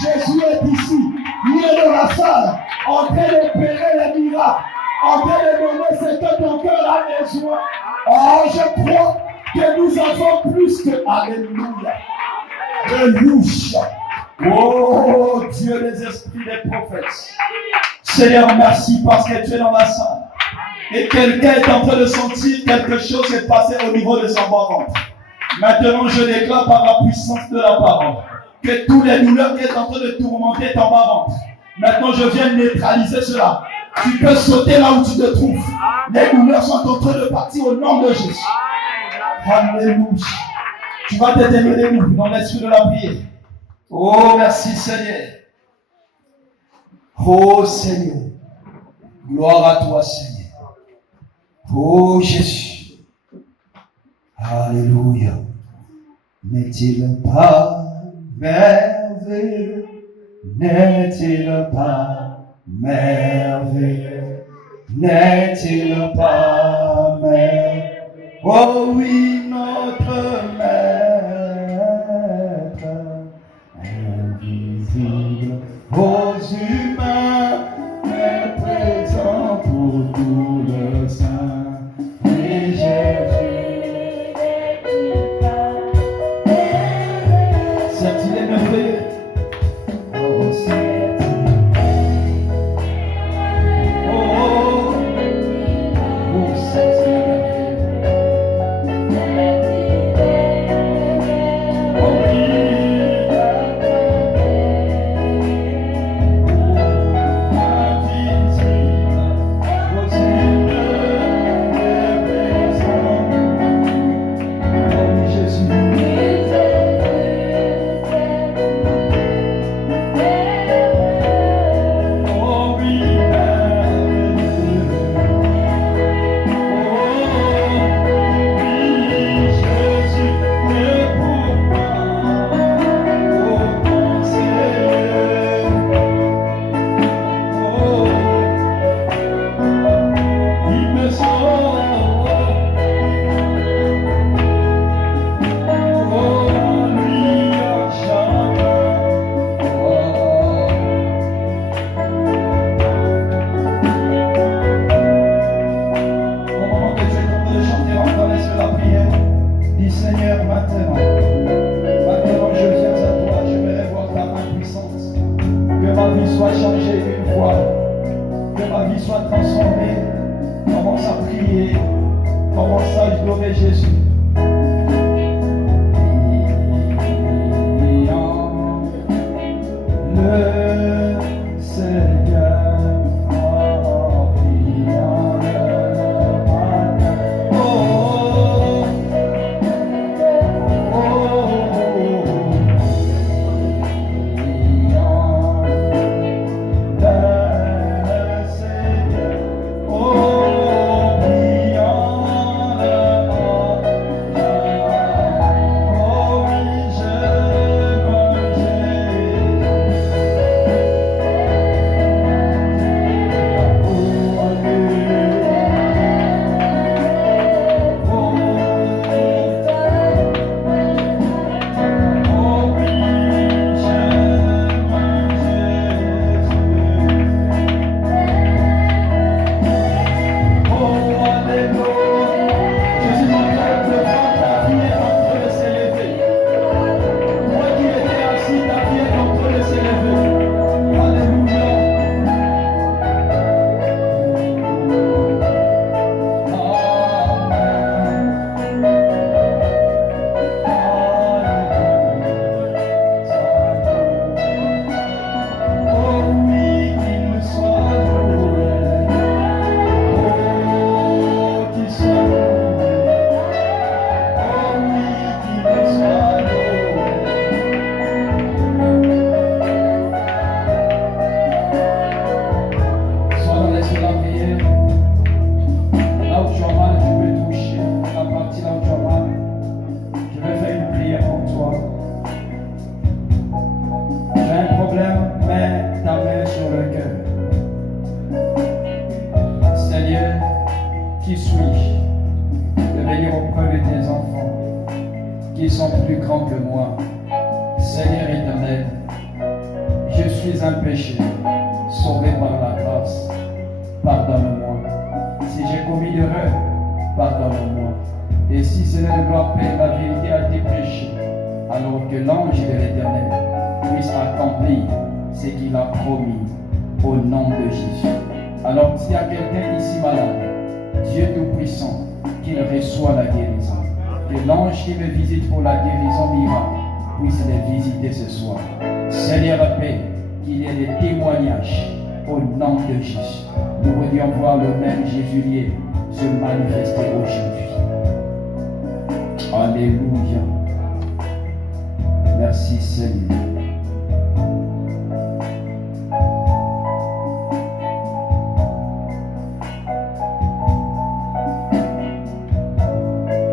Jésus est ici. Il est dans la salle. En train d'opérer le miracle. En train de donner ce que ton cœur a besoin. Oh, je crois que nous avons plus que Alléluia. Alléluia. Oh, Dieu des esprits des prophètes. Seigneur, merci parce que tu es dans la salle. Et quelqu'un est en train de sentir quelque chose s'est passé au niveau de son bas-ventre. Maintenant, je déclare par la puissance de la parole que tous les douleurs qui sont en train de tourmenter ton bas-ventre, maintenant je viens neutraliser cela. Tu peux sauter là où tu te trouves. Les douleurs sont en train de partir au nom de Jésus. Alléluia. Tu vas te tenir debout dans l'esprit de la prière. Oh, merci Seigneur. Oh Seigneur. Gloire à toi Seigneur. Oh Jésus. Alléluia. N'est-il pas merveilleux? N'est-il pas merveilleux? N'est-il pas merveilleux? Oh oui, notre Maître, invisible aux humains, est présent pour tous les saints. Oui, Jésus, c'est-il est merveilleux? Oh, c'est-il? Oh, c'est-il merveilleux? maintenant. Maintenant, je viens à toi, je vais voir ta main puissante. Que ma vie soit changée une fois. Que ma vie soit transformée. Commence à prier. Commence à adorer Jésus. Le Seigneur, prions le matin. Oh, oh, oh, prions le Seigneur. Oh, prions le matin. Oh, oui, je qui suis-je de venir auprès de tes enfants qui sont plus grands que moi? Seigneur éternel, je suis un péché, sauvé par la grâce. Pardonne-moi. Si j'ai commis l'erreur, pardonne-moi. Et si Seigneur de gloire, Père, la vérité a été prêchée, alors que l'ange de l'Éternel puisse accomplir ce qu'il a promis au nom de Jésus. Alors s'il y a quelqu'un ici malade, Dieu Tout-Puissant, qu'il reçoit la guérison. Que l'ange qui me visite pour la guérison miracle puisse les visiter ce soir. Seigneur paix, qu'il y ait des témoignages au nom de Jésus. Nous voulions voir le même Jésus se manifester aujourd'hui. Alléluia. Merci Seigneur.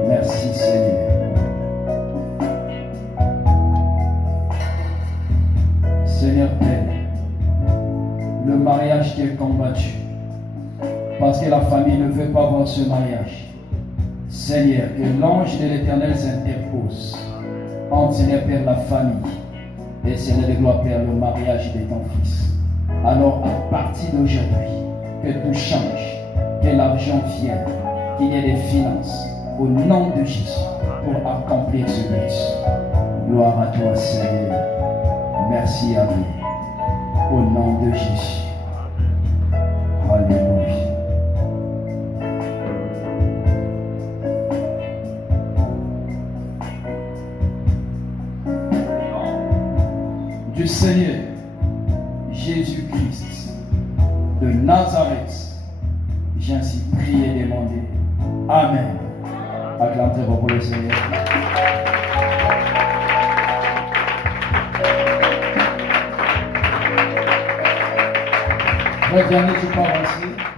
Merci Seigneur. Seigneur Père, le mariage qui est combattu, parce que la famille ne veut pas voir ce mariage. Seigneur, que l'ange de l'Éternel s'interpose entre Seigneur Père la famille et Seigneur de gloire Père le mariage de ton fils. Alors à partir d'aujourd'hui, que tout change, que l'argent vienne, qu'il y ait des finances au nom de Jésus pour accomplir ce but. Gloire à toi Seigneur. Merci à vous. Au nom de Jésus. Alléluia. Du Seigneur Jésus-Christ de Nazareth, j'ai ainsi prié et demandé. Amen. Acclamez très fort pour le Seigneur. Frère Dernier, tu peux avancer.